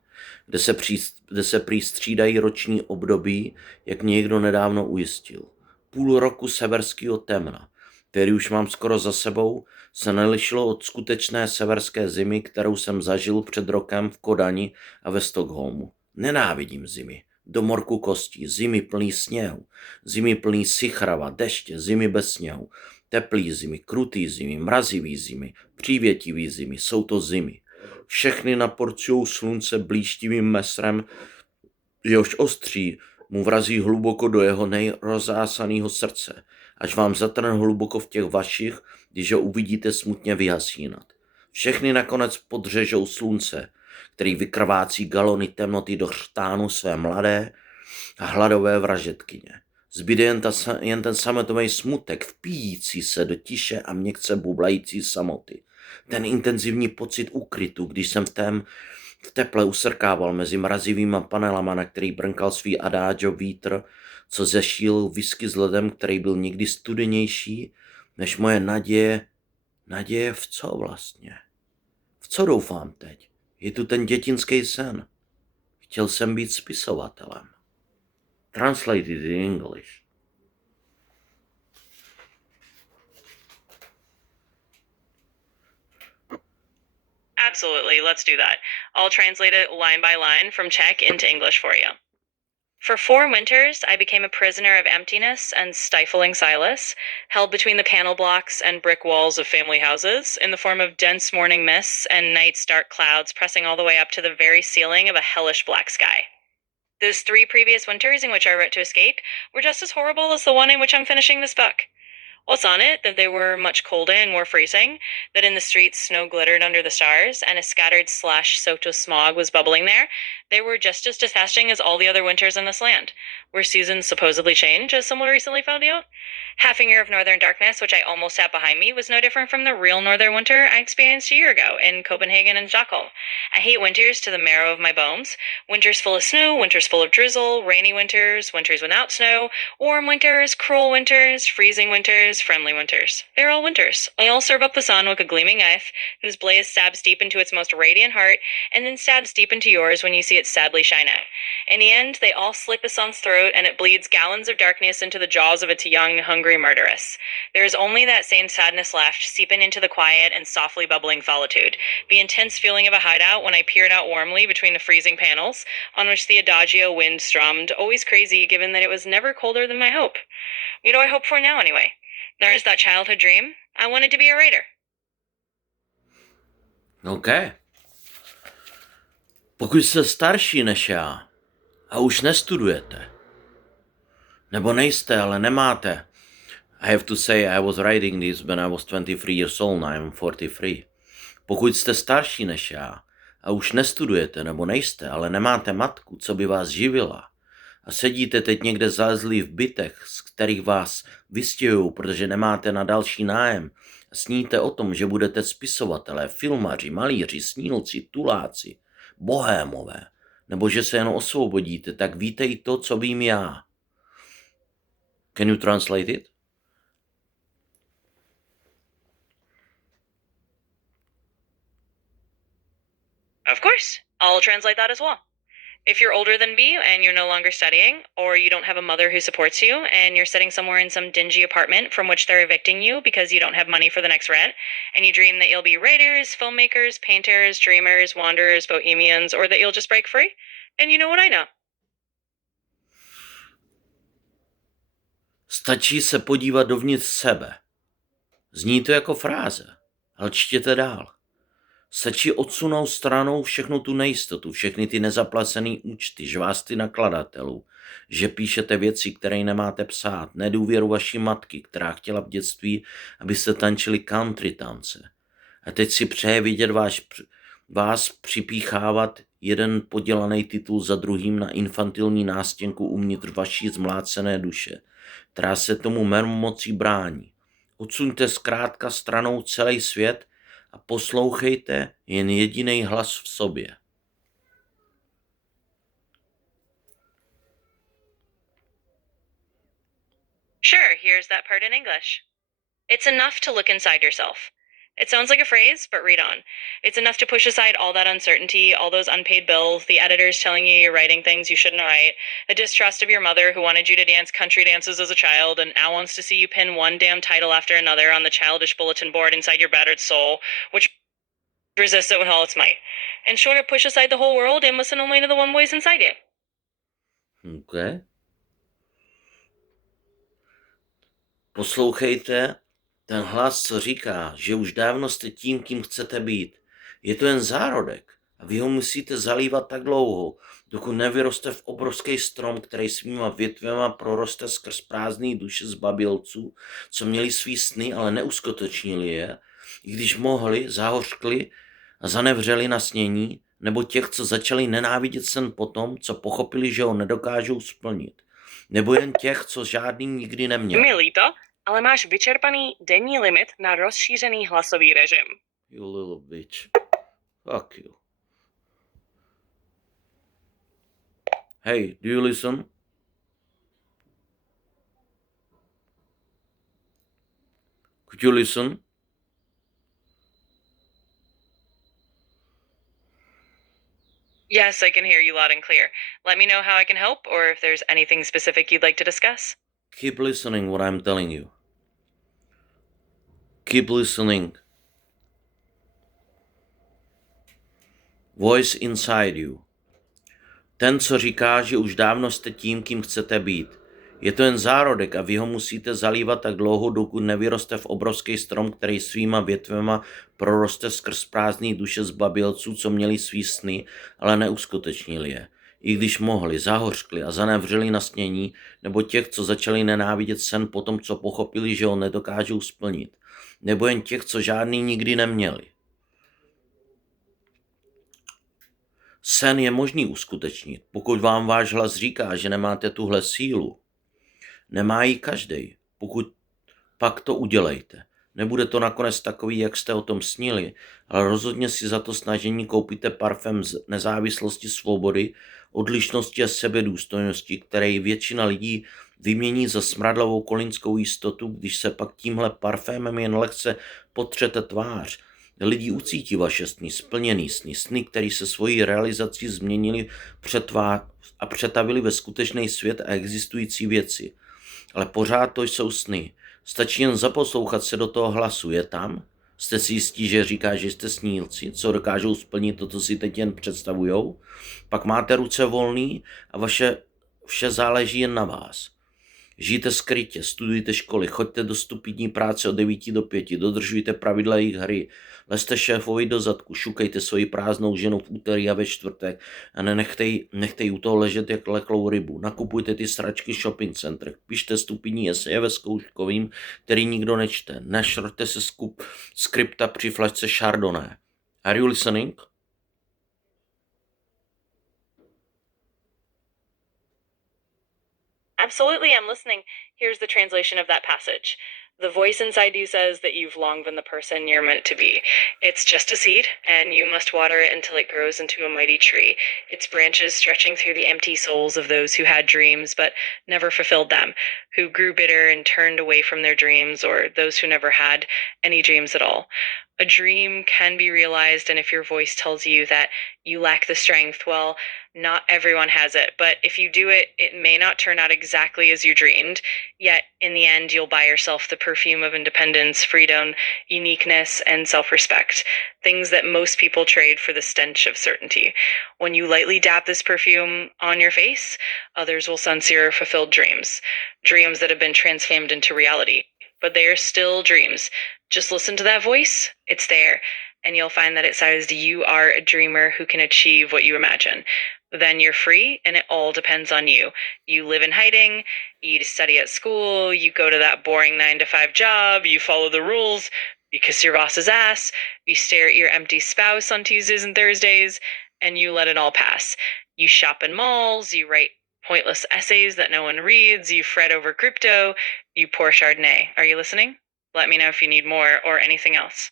kde se prý střídají roční období, jak mě někdo nedávno ujistil. Půl roku severského temna, který už mám skoro za sebou, se nelišilo od skutečné severské zimy, kterou jsem zažil před rokem v Kodani a ve Stockholmu. Nenávidím zimy, do morku kostí, zimy plný sněhu, zimy plný sichrava, deště, zimy bez sněhu, teplý zimy, krutý zimy, mrazivý zimy, přívětivý zimy, jsou to zimy. Všechny naporcujou slunce blíštivým mesrem, jehož ostří mu vrazí hluboko do jeho nejrozásaného srdce, až vám zatrhne hluboko v těch vašich, když ho uvidíte smutně vyhasínat. Všechny nakonec podřežou slunce, který vykrvácí galony temnoty do chřtánu své mladé a hladové vražetkyně. Zbyde jen ten sametový smutek, vpíjící se do tiše a měkce bublající samoty. Ten intenzivní pocit ukrytu, když jsem v teple usrkával mezi mrazivýma panelama, na který brnkal svý adagio vítr, co zešíl whisky s ledem, který byl nikdy studenější než moje naděje. Naděje v co vlastně? V co doufám teď? Je tu ten dětinský sen. Chtěl jsem být spisovatelem. Translated in English. Absolutely, let's do that. I'll translate it line by line from Czech into English for you. For 4 winters, I became a prisoner of emptiness and stifling silence, held between the panel blocks and brick walls of family houses, in the form of dense morning mists and night's dark clouds pressing all the way up to the very ceiling of a hellish black sky. Those 3 previous winters in which I wrote to escape were just as horrible as the one in which I'm finishing this book. What's on it? That they were much colder and more freezing, that in the streets snow glittered under the stars, and a scattered slush-soaked with smog was bubbling there. They were just as disgusting as all the other winters in this land, where seasons supposedly change, as someone recently found out. Half a year of northern darkness, which I almost had behind me, was no different from the real northern winter I experienced a year ago in Copenhagen and Stockholm. I hate winters to the marrow of my bones. Winters full of snow, winters full of drizzle, rainy winters, winters without snow, warm winters, cruel winters, freezing winters, friendly winters. They're all winters. They all serve up the sun with a gleaming knife, whose blaze stabs deep into its most radiant heart, and then stabs deep into yours when you see see it sadly shine out. In the end, they all slit the sun's throat, and it bleeds gallons of darkness into the jaws of its young, hungry murderess. There is only that same sadness left, seeping into the quiet and softly bubbling solitude. The intense feeling of a hideout when I peered out warmly between the freezing panels, on which the adagio wind strummed, always crazy given that it was never colder than my hope. What do I hope for now, anyway? There is that childhood dream. I wanted to be a writer. OK. Pokud jste starší než já a už nestudujete, nebo nejste, ale nemáte, I have to say I was writing this when I was 23 years old, now I'm 43. Pokud jste starší než já a už nestudujete, nebo nejste, ale nemáte matku, co by vás živila, a sedíte teď někde zalezlí v bytech, z kterých vás vystěhují, protože nemáte na další nájem, a sníte o tom, že budete spisovatelé, filmaři, malíři, snílci, tuláci, bohémové, nebo že se jen osvobodíte, tak vítej to, co vím já. Can you translate it? Of course. I'll translate that as well. If you're older than me and you're no longer studying, or you don't have a mother who supports you, and you're sitting somewhere in some dingy apartment from which they're evicting you because you don't have money for the next rent, and you dream that you'll be writers, filmmakers, painters, dreamers, wanderers, bohemians, or that you'll just break free, and you know what I know. Stačí se podívat dovnitř sebe. Zní to jako fráze, ale čtěte dál. Stačí odsunout stranou všechnu tu nejistotu, všechny ty nezaplacený účty, žvásty nakladatelů, že píšete věci, které nemáte psát, nedůvěru vaší matky, která chtěla v dětství, abyste tančili country tance. A teď si přeje vidět vás připíchávat jeden podělaný titul za druhým na infantilní nástěnku uvnitř vaší zmlácené duše, která se tomu mermomocí brání. Odsuňte zkrátka stranou celý svět a poslouchejte jen jediný hlas v sobě. Sure, here's that part in English. It's enough to look inside yourself. It sounds like a phrase, but read on. It's enough to push aside all that uncertainty, all those unpaid bills, the editors telling you you're writing things you shouldn't write, the distrust of your mother who wanted you to dance country dances as a child and now wants to see you pin one damn title after another on the childish bulletin board inside your battered soul, which resists it with all its might. In short, push aside the whole world and listen only to the one voice inside you. Okay. Poslouchejte ten hlas, co říká, že už dávno jste tím, kým chcete být. Je to jen zárodek a vy ho musíte zalívat tak dlouho, dokud nevyroste v obrovský strom, který svýma větvema proroste skrz prázdný duše zbabělců, co měli svý sny, ale neuskutečnili je, i když mohli, zahořkli a zanevřeli na snění, nebo těch, co začali nenávidět sen potom, co pochopili, že ho nedokážou splnit. Nebo jen těch, co žádný nikdy neměli. Mi líto, ale máš vyčerpaný denní limit na rozšířený hlasový režim. You little bitch. Fuck you. Hey, do you listen? Could you listen? Yes, I can hear you loud and clear. Let me know how I can help, or if there's anything specific you'd like to discuss. Keep listening what I'm telling you. Keep listening. Voice inside you. Ten, co říká, že už dávno jste tím, kým chcete být. Je to jen zárodek a vy ho musíte zalívat tak dlouho, dokud nevyroste v obrovský strom, který svýma větvema proroste skrz prázdný duše zbabělců, co měli svý sny, ale neuskutečnili je. I když mohli, zahořkli a zanevřeli na snění, nebo těch, co začali nenávidět sen po tom, co pochopili, že ho nedokážou splnit. Nebo jen těch, co žádný nikdy neměli. Sen je možný uskutečnit, pokud vám váš hlas říká, že nemáte tuhle sílu. Nemá ji každej, pokud pak to udělejte. Nebude to nakonec takový, jak jste o tom snili, ale rozhodně si za to snažení koupíte parfém z nezávislosti, svobody, odlišnosti a sebedůstojnosti, který většina lidí vymění za smradlavou kolínskou jistotu, když se pak tímhle parfémem jen lehce potřete tvář Lidi ucítí vaše sny, splněný sny, sny, které se svojí realizací změnili a přetavili ve skutečný svět a existující věci. Ale pořád to jsou sny. Stačí jen zaposlouchat se do toho hlasu. Je tam? Jste si jistí, že říká, že jste snílci, co dokážou splnit to, co si teď jen představujou? Pak máte ruce volný a vše záleží jen na vás. Žijte skrytě, studujte školy, choďte do stupidní práce od 9 do 5, dodržujte pravidla jejich hry, lezte šéfovi do zadku, šukejte svoji prázdnou ženu v úterý a ve čtvrtek a nechtej u toho ležet jak leklou rybu. Nakupujte ty sračky v shopping centrech, pište stupidní eseje ve zkouškovým, který nikdo nečte, našroťte se skripta při flašce Chardonnay. Are you listening? Absolutely, I'm listening. Here's the translation of that passage. The voice inside you says that you've long been the person you're meant to be. It's just a seed, and you must water it until it grows into a mighty tree, its branches stretching through the empty souls of those who had dreams but never fulfilled them, who grew bitter and turned away from their dreams, or those who never had any dreams at all. A dream can be realized, and if your voice tells you that you lack the strength, well, not everyone has it, but if you do it, it may not turn out exactly as you dreamed, yet in the end, you'll buy yourself the perfume of independence, freedom, uniqueness, and self-respect, things that most people trade for the stench of certainty. When you lightly dab this perfume on your face, others will sense your fulfilled dreams, dreams that have been transformed into reality, but they are still dreams. Just listen to that voice, it's there, and you'll find that it says you are a dreamer who can achieve what you imagine. Then you're free, and it all depends on you. You live in hiding, you study at school, you go to that boring 9 to 5 job, you follow the rules, you kiss your boss's ass, you stare at your empty spouse on Tuesdays and Thursdays, and you let it all pass. You shop in malls, you write pointless essays that no one reads, you fret over crypto, you pour Chardonnay. Are you listening? Let me know if you need more or anything else.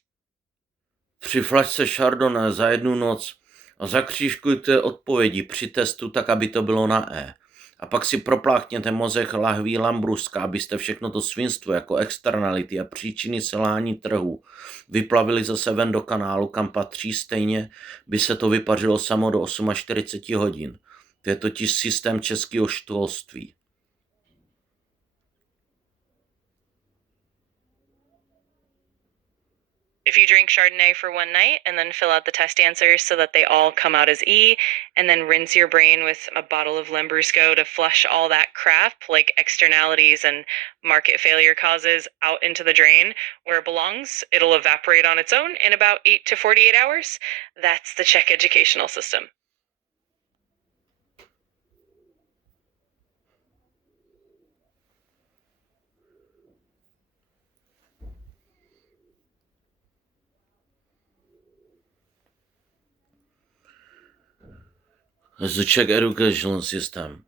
Při flašce Chardonnay za jednu noc a zakřížkujte odpovědi při testu tak, aby to bylo na E. A pak si propláchněte mozek lahví Lambruska, abyste všechno to svinstvo jako externality a příčiny selhání trhu vyplavili zase ven do kanálu, kam patří, stejně by se to vypařilo samo do 48 hodin. To je totiž systém českého školství. If you drink Chardonnay for one night and then fill out the test answers so that they all come out as E, and then rinse your brain with a bottle of Lambrusco to flush all that crap, like externalities and market failure causes, out into the drain where it belongs, it'll evaporate on its own in about 8 to 48 hours. That's the Czech educational system. The Czech educational system.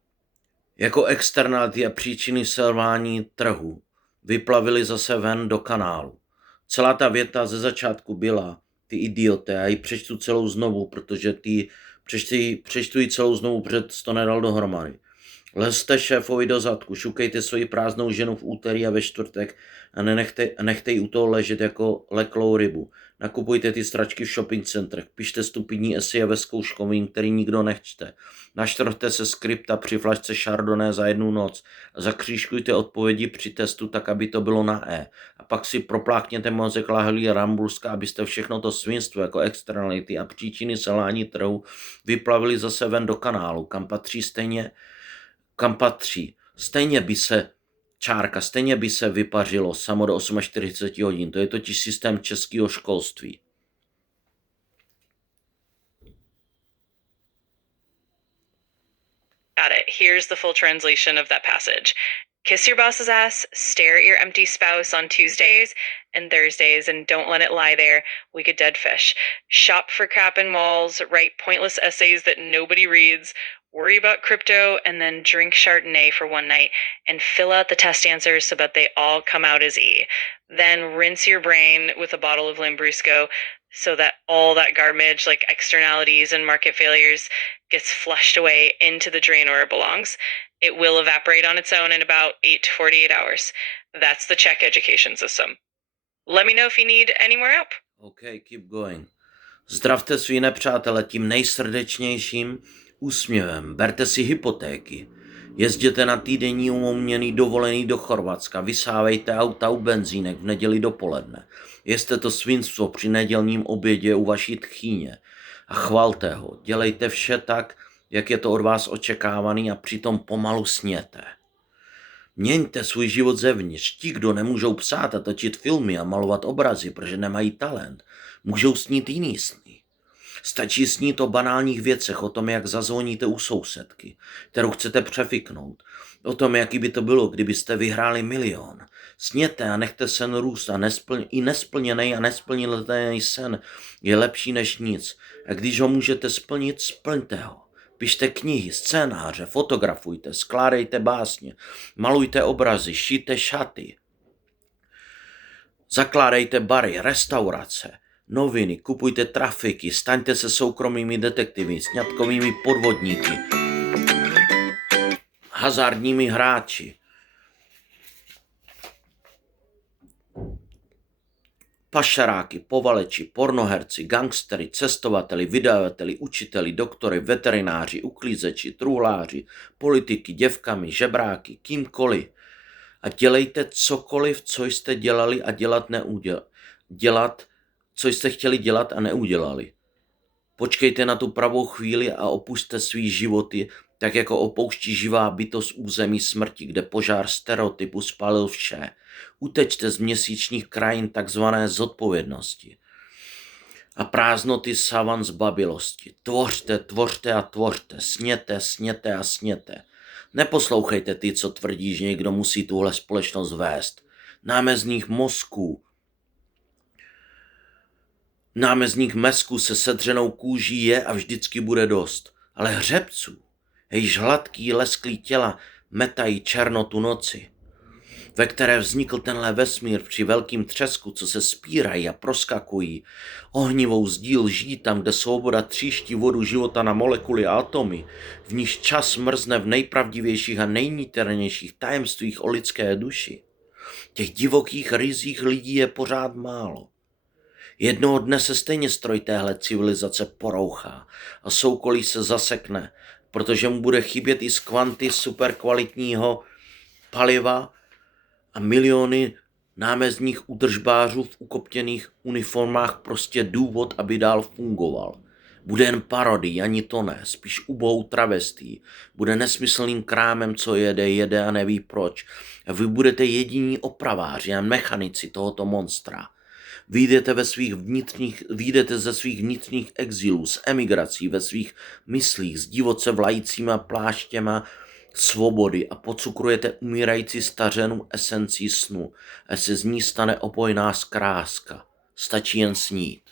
Jako externality a příčiny selhání trhu vyplavili zase ven do kanálu. Celá ta věta ze začátku byla ty idioté, já ji přečtu celou znovu, protože přečtu ji celou znovu, protože to nedal dohromady. Lezte šéfovi do zadku, šukejte svoji prázdnou ženu v úterý a ve čtvrtek a nechtej u toho ležet jako leklou rybu. Nakupujte ty stračky v shopping centrech, pište stupidní eseje ve zkouškovým, který nikdo nechčte. Naštrchte se skripta při flašce Chardonnay za jednu noc a zakřížkujte odpovědi při testu tak, aby to bylo na E. A pak si propláchněte mozek lahví Rambulska, abyste všechno to svinstvo jako externality a příčiny selhání trhu vyplavili zase ven do kanálu, kam patří. Stejně by se vypařilo samo do 48 hodin. To je totiž systém českého školství. Got it. Here's the full translation of that passage. Kiss your boss's ass, stare at your empty spouse on Tuesdays and Thursdays, and don't let it lie there like a dead fish. Shop for crap in malls, write pointless essays that nobody reads, worry about crypto, and then drink Chardonnay for one night and fill out the test answers so that they all come out as E. Then rinse your brain with a bottle of Lambrusco so that all that garbage, like externalities and market failures, gets flushed away into the drain where it belongs. It will evaporate on its own in about 8 to 48 hours. That's the Czech education system. Let me know if you need any more help. Okay, keep going. Zdravte svý nepřátele tím nejsrdečnějším úsměvem. Berte si hypotéky. Jezděte na týdenní umoměný dovolený do Chorvatska. Vysávejte auta u benzínek v neděli dopoledne. Jeste to svinstvo při nedělním obědě u vaší tchýně. A chvalte ho. Dělejte vše tak, jak je to od vás očekávaný a přitom pomalu sněte. Měňte svůj život zevnitř. Ti, kdo nemůžou psát a točit filmy a malovat obrazy, protože nemají talent, můžou snít jiný sny. Stačí snít o banálních věcech, o tom, jak zazvoníte u sousedky, kterou chcete přefiknout, o tom, jaký by to bylo, kdybyste vyhráli milion. Sněte a nechte sen růst a i nesplněný a nesplnitelný sen je lepší než nic. A když ho můžete splnit, splňte ho. Pište knihy, scénáře, fotografujte, skládejte básně, malujte obrazy, šijte šaty. Zakládejte bary, restaurace, noviny, kupujte trafiky, staňte se soukromými detektivy, sňatkovými podvodníky, hazardními hráči, pašeráky, povaleči, pornoherci, gangstery, cestovateli, vydavateli, učiteli, doktory, veterináři, uklízeči, truhláři, politiky, děvkami, žebráky, kýmkoliv. A dělejte cokoliv, co jste dělali a co jste chtěli dělat a neudělali. Počkejte na tu pravou chvíli a opusťte svý životy, tak jako opouští živá bytost území smrti, kde požár stereotypu spálil vše. Utečte z měsíčních krajin takzvané zodpovědnosti a prázdnoty savan zbabilosti. Tvořte, tvořte a tvořte, sněte, sněte a sněte. Neposlouchejte ty, co tvrdí, že někdo musí tuhle společnost vést. Námezník mezku se sedřenou kůží je a vždycky bude dost. Ale hřebců, jejíž hladký, lesklý těla metají černotu noci, ve které vznikl tenhle vesmír při velkým třesku, co se spírají a proskakují, ohnivou zdí lží tam, kde svoboda tříští vodu života na molekuly a atomy, v níž čas mrzne v nejpravdivějších a nejniternějších tajemstvích o lidské duši. Těch divokých ryzích lidí je pořád málo. Jednoho dne se stejně stroj téhle civilizace porouchá a soukolí se zasekne, protože mu bude chybět i z kvanty superkvalitního paliva a miliony námezních údržbářů v ukoptěných uniformách prostě důvod, aby dál fungoval. Bude jen parodii, ani to ne, spíš ubou travestí. Bude nesmyslným krámem, co jede a neví proč. A vy budete jediní opraváři a mechanici tohoto monstra. Vyjdete ze svých vnitřních exilů, z emigrací ve svých myslích, s divoce vlajícíma pláštěma svobody a pocukrujete umírající stařenu esencí snu, a se z ní stane opojná zkráska. Stačí jen snít.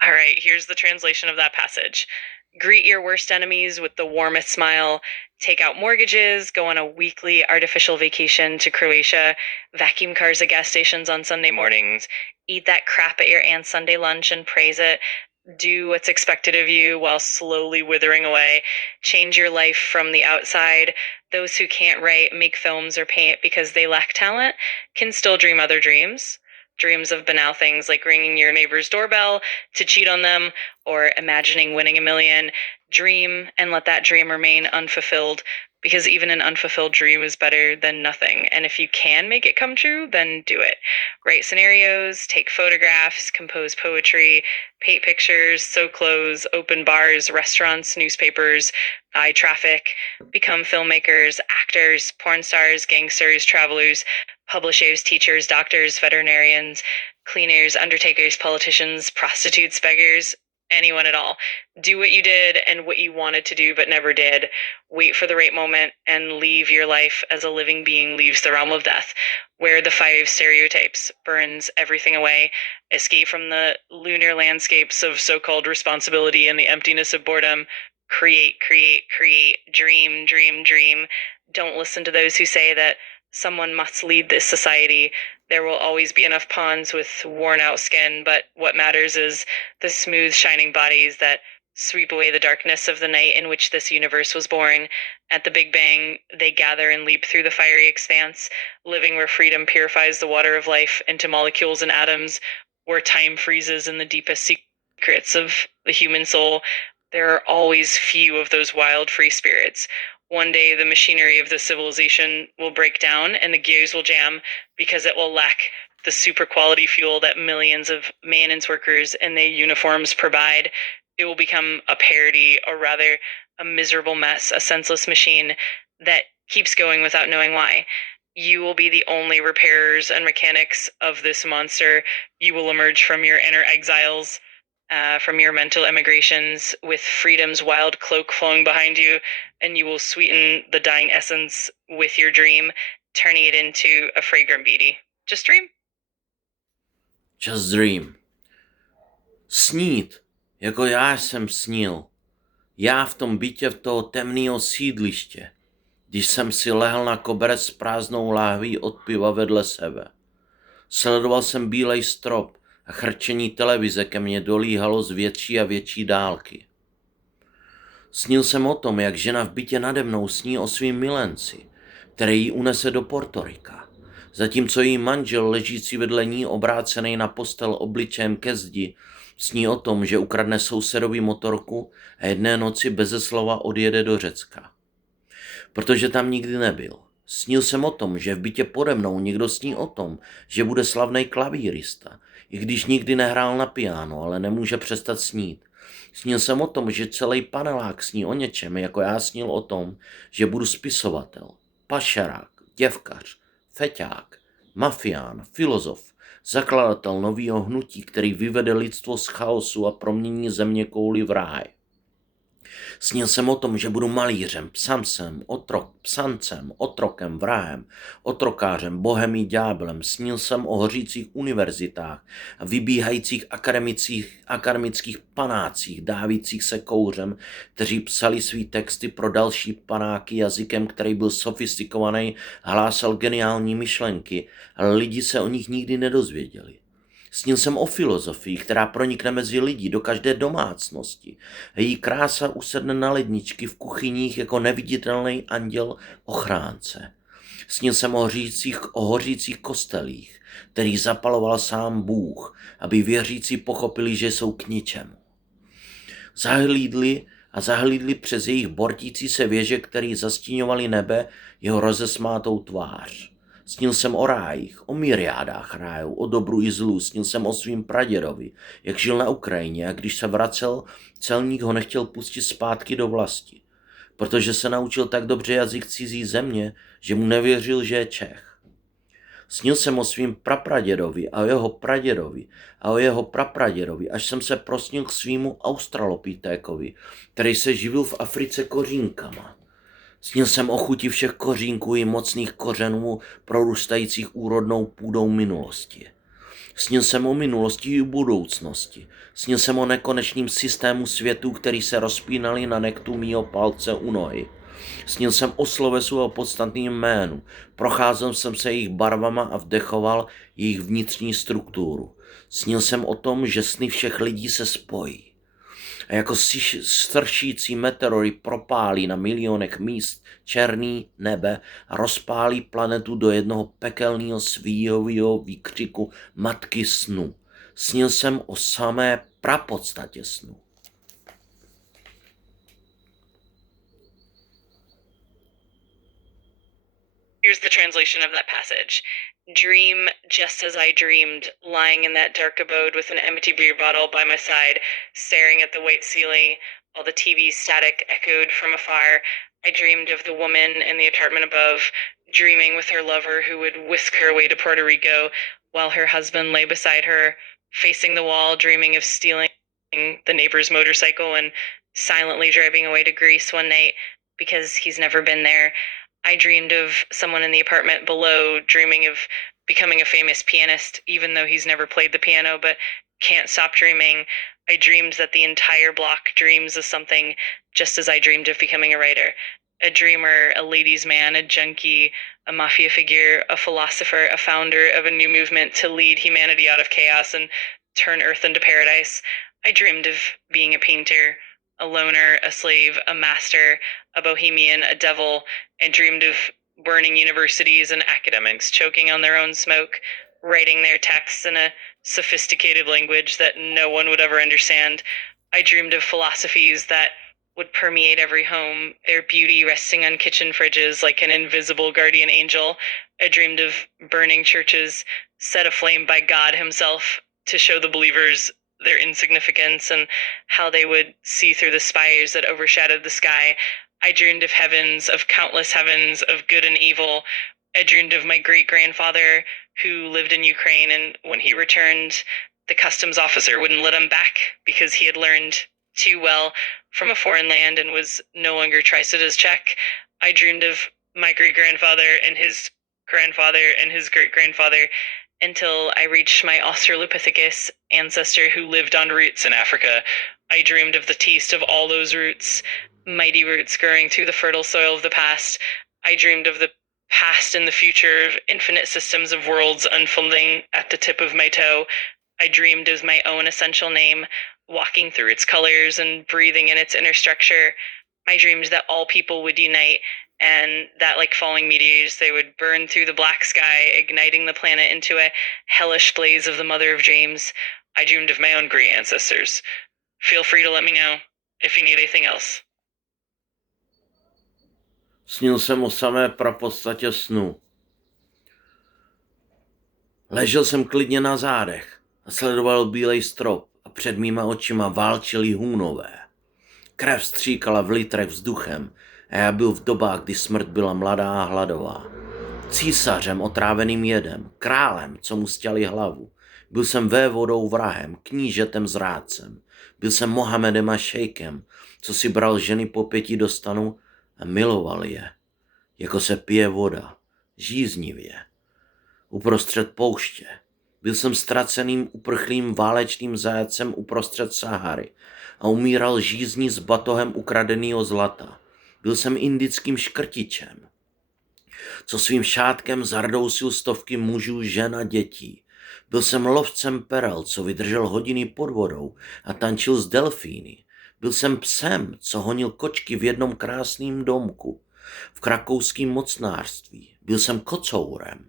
All right, here's the translation of that passage. Greet your worst enemies with the warmest smile, take out mortgages, go on a weekly artificial vacation to Croatia, vacuum cars at gas stations on Sunday mornings, eat that crap at your aunt's Sunday lunch and praise it, do what's expected of you while slowly withering away, change your life from the outside. Those who can't write, make films, or paint because they lack talent can still dream other dreams. Dreams of banal things like ringing your neighbor's doorbell to cheat on them or imagining winning $1 million. Dream and let that dream remain unfulfilled, because even an unfulfilled dream is better than nothing. And if you can make it come true, then do it. Write scenarios, take photographs, compose poetry, paint pictures, sew clothes, open bars, restaurants, newspapers, buy traffic, become filmmakers, actors, porn stars, gangsters, travelers, publishers, teachers, doctors, veterinarians, cleaners, undertakers, politicians, prostitutes, beggars, anyone at all. Do what you did and what you wanted to do but never did. Wait for the right moment and leave your life as a living being leaves the realm of death, where the 5 stereotypes burns everything away. Escape from the lunar landscapes of so-called responsibility and the emptiness of boredom. Create, create, create. Dream, dream, dream. Don't listen to those who say that someone must lead this society. There will always be enough pawns with worn out skin, but what matters is the smooth, shining bodies that sweep away the darkness of the night in which this universe was born. At the Big Bang, they gather and leap through the fiery expanse, living where freedom purifies the water of life into molecules and atoms, where time freezes in the deepest secrets of the human soul. There are always few of those wild free spirits. One day, the machinery of the civilization will break down and the gears will jam because it will lack the super quality fuel that millions of maintenance workers in their uniforms provide. It will become a parody, or rather, a miserable mess, a senseless machine that keeps going without knowing why. You will be the only repairers and mechanics of this monster. You will emerge from your inner exiles, from your mental emigrations, with freedom's wild cloak flowing behind you, and you will sweeten the dying essence with your dream, turning it into a fragrant beauty. Just dream. Just dream. Snít, jako já jsem snil. Já v tom bytě v toho temného sídliště, když jsem si lehl na koberec s prázdnou láhví od piva vedle sebe. Sledoval jsem bílej strop a chrčení televize ke mně dolíhalo z větší a větší dálky. Snil jsem o tom, jak žena v bytě nade mnou sní o svým milenci, který ji unese do Portorika, zatímco její manžel ležící vedle ní obrácený na postel obličejem ke zdi sní o tom, že ukradne sousedovi motorku a jedné noci beze slova odjede do Řecka. Protože tam nikdy nebyl. Snil jsem o tom, že v bytě pode mnou někdo sní o tom, že bude slavný klavírista, i když nikdy nehrál na piano, ale nemůže přestat snít. Snil jsem o tom, že celý panelák sní o něčem, jako já snil o tom, že budu spisovatel, pašerák, děvkař, feťák, mafián, filozof, zakladatel nového hnutí, který vyvede lidstvo z chaosu a promění země kouli v ráj. Snil jsem o tom, že budu malířem, psancem, otrokem, vrahem, otrokářem, bohem i ďáblem. Snil jsem o hořících univerzitách a vybíhajících akademických panácích, dávících se kouřem, kteří psali svý texty pro další panáky jazykem, který byl sofistikovaný a hlásal geniální myšlenky, ale lidi se o nich nikdy nedozvěděli. Snil jsem o filozofii, která pronikne mezi lidi do každé domácnosti. Její krása usedne na ledničky v kuchyních jako neviditelný anděl ochránce. Snil jsem o hořících kostelích, který zapaloval sám Bůh, aby věřící pochopili, že jsou k ničemu. Zahlídli přes jejich bortící se věže, který zastíňovali nebe, jeho rozesmátou tvář. Snil jsem o rájích, o myriádách rájů, o dobru i zlu. Snil jsem o svým pradědovi, jak žil na Ukrajině, a když se vracel, celník ho nechtěl pustit zpátky do vlasti, protože se naučil tak dobře jazyk cizí země, že mu nevěřil, že je Čech. Snil jsem o svým prapradědovi a o jeho pradědovi a o jeho prapradědovi, až jsem se prosnil k svýmu australopitékovi, který se živil v Africe kořínkama. Snil jsem o chuti všech kořínků i mocných kořenů prorůstajících úrodnou půdou minulosti. Snil jsem o minulosti i budoucnosti. Snil jsem o nekonečným systému světů, který se rozpínali na nektu mýho palce u nohy. Snil jsem o slovesu a podstatným jménu. Procházel jsem se jejich barvama a vdechoval jejich vnitřní strukturu. Snil jsem o tom, že sny všech lidí se spojí. A jako stršící meteory propálí na milionech míst černý nebe a rozpálí planetu do jednoho pekelného svíjového výkřiku matky snu. Snil jsem o samé prapodstatě snu. Here's the translation of that passage. Dream just as I dreamed, lying in that dark abode with an empty beer bottle by my side, staring at the white ceiling, while the TV static echoed from afar. I dreamed of the woman in the apartment above, dreaming with her lover who would whisk her away to Puerto Rico, while her husband lay beside her, facing the wall, dreaming of stealing the neighbor's motorcycle and silently driving away to Greece one night because he's never been there. I dreamed of someone in the apartment below, dreaming of becoming a famous pianist, even though he's never played the piano, but can't stop dreaming. I dreamed that the entire block dreams of something, just as I dreamed of becoming a writer. A dreamer, a ladies' man, a junkie, a mafia figure, a philosopher, a founder of a new movement to lead humanity out of chaos and turn Earth into paradise. I dreamed of being a painter, a loner, a slave, a master, a bohemian, a devil, and dreamed of burning universities and academics, choking on their own smoke, writing their texts in a sophisticated language that no one would ever understand. I dreamed of philosophies that would permeate every home, their beauty resting on kitchen fridges like an invisible guardian angel. I dreamed of burning churches set aflame by God Himself to show the believers their insignificance and how they would see through the spires that overshadowed the sky. I dreamed of heavens, of countless heavens, of good and evil. I dreamed of my great-grandfather who lived in Ukraine, and when he returned, the customs officer wouldn't let him back because he had learned too well from a foreign land and was no longer trusted as Czech. I dreamed of my great-grandfather and his grandfather and his great-grandfather until I reached my Australopithecus ancestor who lived on roots in Africa. I dreamed of the taste of all those roots, mighty roots growing through the fertile soil of the past. I dreamed of the past and the future of infinite systems of worlds unfolding at the tip of my toe. I dreamed of my own essential name, walking through its colors and breathing in its inner structure. I dreamed that all people would unite and that, like falling meteors, they would burn through the black sky, igniting the planet into a hellish blaze of the mother of dreams. I dreamed of my own great ancestors. Feel free to let me know if you need anything else. Snil jsem o samé prapodstatě snu. Ležel jsem klidně na zádech a sledoval bílej strop a před mýma očima válčili hůnové. Krev stříkala v litrech vzduchem a já byl v dobách, kdy smrt byla mladá a hladová. Císařem otráveným jedem, králem, co mu stěli hlavu. Byl jsem vévodou vrahem, knížetem zrádcem. Byl jsem Mohamedem a šejkem, co si bral ženy po 5 do stanu a miloval je, jako se pije voda, žíznivě. Uprostřed pouště. Byl jsem ztraceným uprchlým válečným zajatcem uprostřed Sahary a umíral žízní s batohem ukradenýho zlata. Byl jsem indickým škrtičem, co svým šátkem zardousil stovky mužů, žen a dětí. Byl jsem lovcem perel, co vydržel hodiny pod vodou a tančil s delfíny. Byl jsem psem, co honil kočky v jednom krásném domku v krakouském mocnářství. Byl jsem kocourem,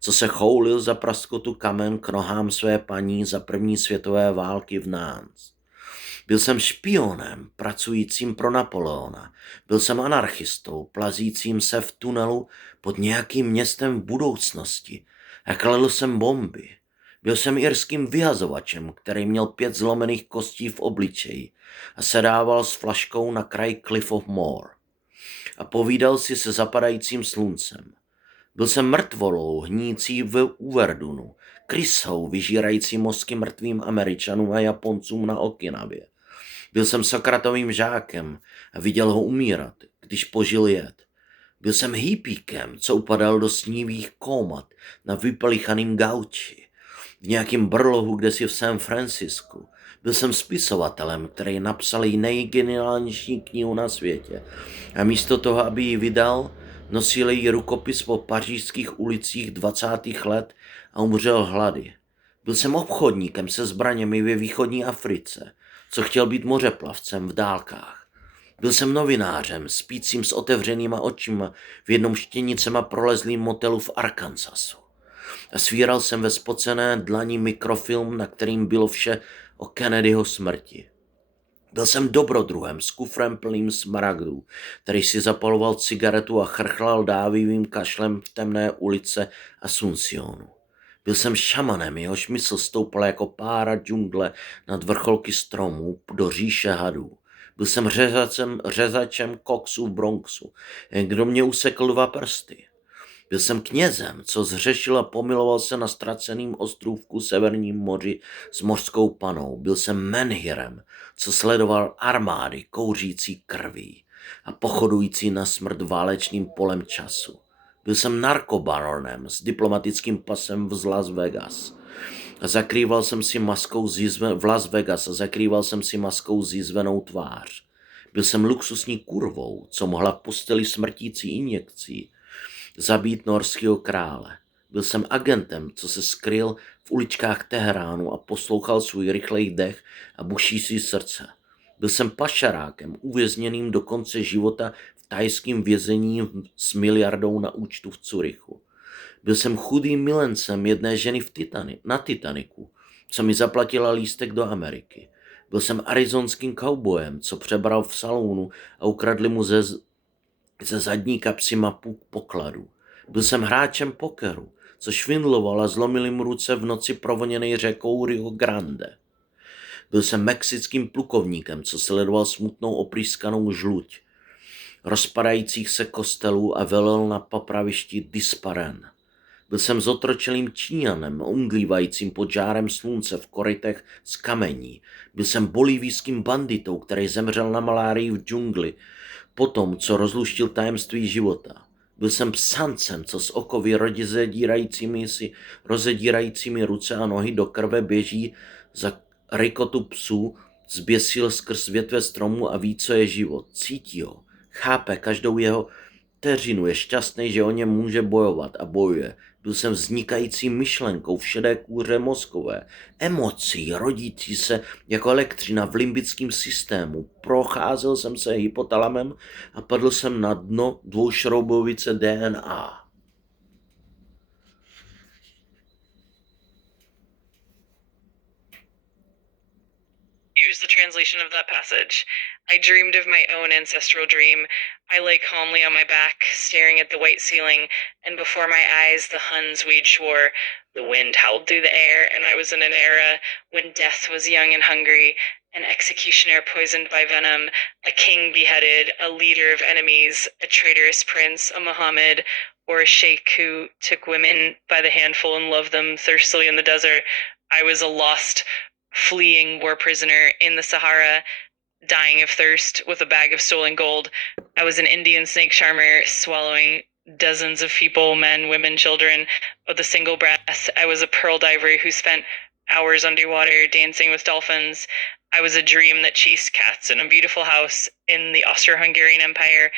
co se choulil za praskotu kamen k nohám své paní za první světové války v Nantes. Byl jsem špionem, pracujícím pro Napoleona. Byl jsem anarchistou, plazícím se v tunelu pod nějakým městem v budoucnosti a kladl jsem bomby. Byl jsem irským vyhazovačem, který měl 5 zlomených kostí v obličeji a sedával s flaškou na kraji Cliff of Moher a povídal si se zapadajícím sluncem. Byl jsem mrtvolou hnící v Uverdunu, krysou vyžírající mozky mrtvým Američanům a Japoncům na Okinavě. Byl jsem Sokratovým žákem a viděl ho umírat, když požil jed. Byl jsem hippíkem, co upadal do snívých kómat na vyplichaným gauči, v nějakém brlohu kdesi v San Francisku. Byl jsem spisovatelem, který napsal nejgeniálnější knihu na světě a místo toho, aby ji vydal, nosil její rukopis po pařížských ulicích 20. let a umřel hlady. Byl jsem obchodníkem se zbraněmi ve východní Africe, co chtěl být mořeplavcem v dálkách. Byl jsem novinářem, spícím s otevřenýma očima v jednom štěnicem a prolezlým motelu v Arkansasu. A svíral jsem ve spocené dlani mikrofilm, na kterým bylo vše o Kennedyho smrti. Byl jsem dobrodruhem s kufrem plným smaragdů, který si zapaloval cigaretu a chrchlal dávivým kašlem v temné ulice Asuncionu. Byl jsem šamanem, jehož mysl stoupala jako pára džungle nad vrcholky stromů do říše hadů. Byl jsem řezačem koksu v Bronxu, kdo mě usekl 2 prsty. Byl jsem knězem, co zřešil a pomiloval se na ztraceným ostrůvku Severním moři s mořskou panou. Byl jsem menhirem, co sledoval armády kouřící krví a pochodující na smrt válečným polem času. Byl jsem narkobaronem s diplomatickým pasem v Las Vegas. A zakrýval jsem si maskou v Las Vegas a zakrýval jsem si maskou zjizvenou tvář. Byl jsem luxusní kurvou, co mohla v posteli smrtící injekcí zabít norského krále. Byl jsem agentem, co se skryl v uličkách Teheránu a poslouchal svůj rychlej dech a bušící srdce. Byl jsem pašerákem, uvězněným do konce života v thajském vězení s miliardou na účtu v Curychu. Byl jsem chudým milencem jedné ženy na Titaniku, co mi zaplatila lístek do Ameriky. Byl jsem arizonským kaubojem, co přebral v salonu a ukradli mu ze zadní kapsy mapu pokladu. Byl jsem hráčem pokeru, co švindloval a zlomil jim ruce v noci provoněnej řekou Rio Grande. Byl jsem mexickým plukovníkem, co sledoval smutnou oprýskanou žluť rozpadajících se kostelů a velel na popravišti Disparen. Byl jsem zotročilým Číňanem, umdlívajícím pod žárem slunce v korytech z kamení. Byl jsem bolivijským banditou, který zemřel na malárii v džungli, potom, co rozluštil tajemství života. Byl jsem psancem, co s okovy rozedírajícími ruce a nohy do krve běží za rikotu psů, zběsil skrz větve stromu a ví, co je život. Cítí ho, chápe každou jeho vteřinu, je šťastný, že o něm může bojovat a bojuje. Byl jsem vznikající myšlenkou v šedé kůře mozkové, emocí rodící se jako elektřina v limbickém systému. Procházel jsem se hypotalamem a padl jsem na dno dvoušroubovice DNA. Here's the translation of that passage. I dreamed of my own ancestral dream. I lay calmly on my back, staring at the white ceiling, and before my eyes the Huns waged war. The wind howled through the air, and I was in an era when death was young and hungry, an executioner poisoned by venom, a king beheaded, a leader of enemies, a traitorous prince, a Muhammad, or a sheikh who took women by the handful and loved them thirstily in the desert. I was a lost, fleeing war prisoner in the Sahara, dying of thirst with a bag of stolen gold. I was an Indian snake charmer, swallowing dozens of people, men, women, children, with a single breath. I was a pearl diver who spent hours underwater dancing with dolphins. I was a dream that chased cats in a beautiful house in the Austro-Hungarian Empire.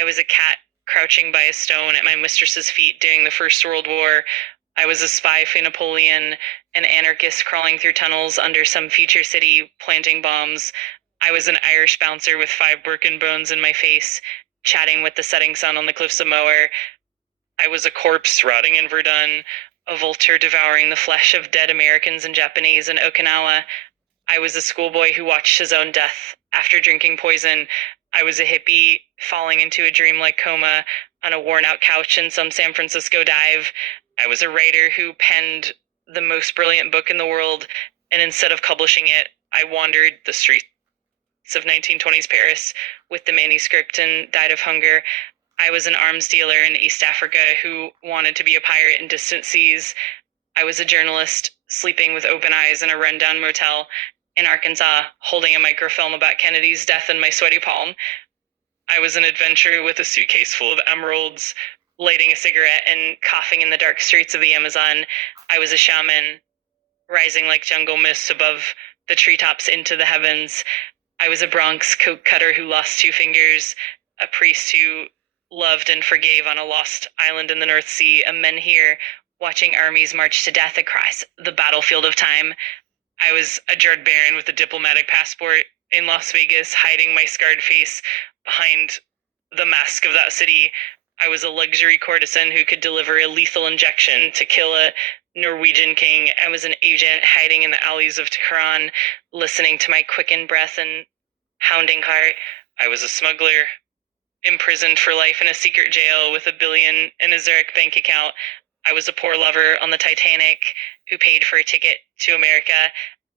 I was a cat crouching by a stone at my mistress's feet during the First World War. I was a spy for Napoleon, an anarchist crawling through tunnels under some future city, planting bombs. I was an Irish bouncer with 5 broken bones in my face, chatting with the setting sun on the cliffs of Moher. I was a corpse rotting in Verdun, a vulture devouring the flesh of dead Americans and Japanese in Okinawa. I was a schoolboy who watched his own death after drinking poison. I was a hippie falling into a dreamlike coma on a worn-out couch in some San Francisco dive. I was a writer who penned the most brilliant book in the world, and instead of publishing it, I wandered the streets of 1920s Paris with the manuscript and died of hunger. I was an arms dealer in East Africa who wanted to be a pirate in distant seas. I was a journalist sleeping with open eyes in a rundown motel in Arkansas, holding a microfilm about Kennedy's death in my sweaty palm. I was an adventurer with a suitcase full of emeralds, lighting a cigarette and coughing in the dark streets of the Amazon. I was a shaman, rising like jungle mists above the treetops into the heavens. I was a Bronx coke cutter who lost 2 fingers, a priest who loved and forgave on a lost island in the North Sea, a menhir watching armies march to death across the battlefield of time. I was a jarred baron with a diplomatic passport in Las Vegas, hiding my scarred face behind the mask of that city. I was a luxury courtesan who could deliver a lethal injection to kill a Norwegian king. I was an agent hiding in the alleys of Tehran, listening to my quickened breath and hounding heart. I was a smuggler, imprisoned for life in a secret jail with $1 billion in a Zurich bank account. I was a poor lover on the Titanic who paid for a ticket to America.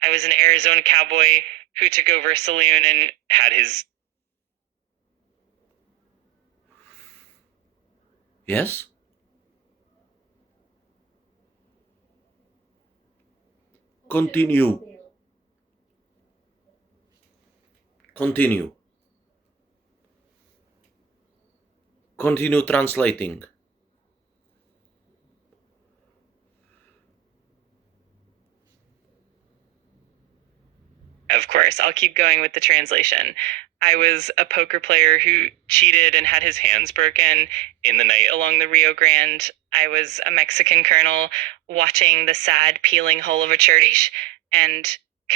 I was an Arizona cowboy who took over a saloon and had his... Yes? Continue. Continue. Continue translating. Of course, I'll keep going with the translation. I was a poker player who cheated and had his hands broken in the night along the Rio Grande. I was a Mexican colonel watching the sad peeling hull of a church and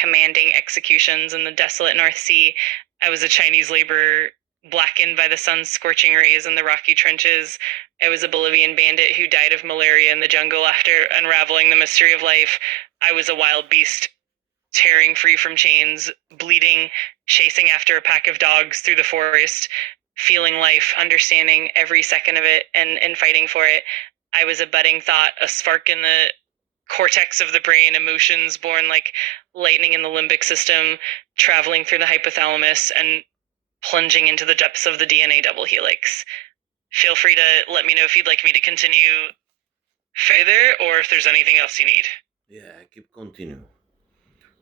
commanding executions in the desolate North Sea. I was a Chinese laborer blackened by the sun's scorching rays in the rocky trenches. I was a Bolivian bandit who died of malaria in the jungle after unraveling the mystery of life. I was a wild beast tearing free from chains, bleeding, chasing after a pack of dogs through the forest, feeling life, understanding every second of it, and fighting for it. I was a budding thought, a spark in the cortex of the brain, emotions born like lightning in the limbic system, traveling through the hypothalamus and plunging into the depths of the DNA double helix. Feel free to let me know if you'd like me to continue further or if there's anything else you need. Yeah, keep continue.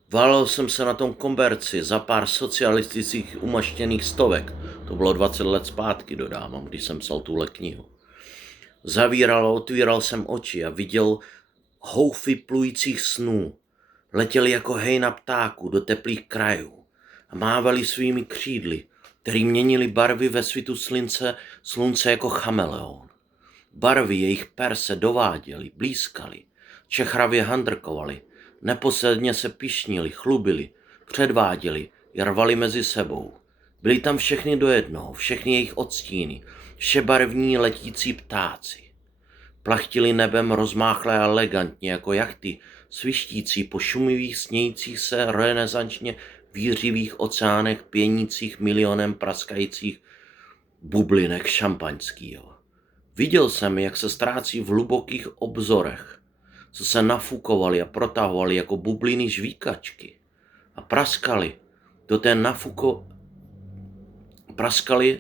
Válel jsem se na tom Komberci za pár socialistických umaštěných stovek. To bylo 20 let zpátky, dodávám, když jsem psal tuhle knihu. Zavíral a otvíral jsem oči a viděl houfy plujících snů. Letěli jako hejna ptáků do teplých krajů a mávali svými křídly, který měnili barvy ve svitu slunce jako chameleon. Barvy jejich per se dováděly, blízkaly, čechravě handrkovali, neposledně se pyšnili, chlubili, předváděli, rvali mezi sebou. Byli tam všechny do jednoho, všechny jejich odstíny, všebarevní letící ptáci. Plachtili nebem rozmáchle a elegantně jako jachty, svištící po šumivých, snějících se renesančně vířivých oceánech, pěnících milionem praskajících bublinek šampaňského. Viděl jsem, jak se ztrácí v hlubokých obzorech, co se nafukovali a protahovali jako bubliny žvíkačky a praskali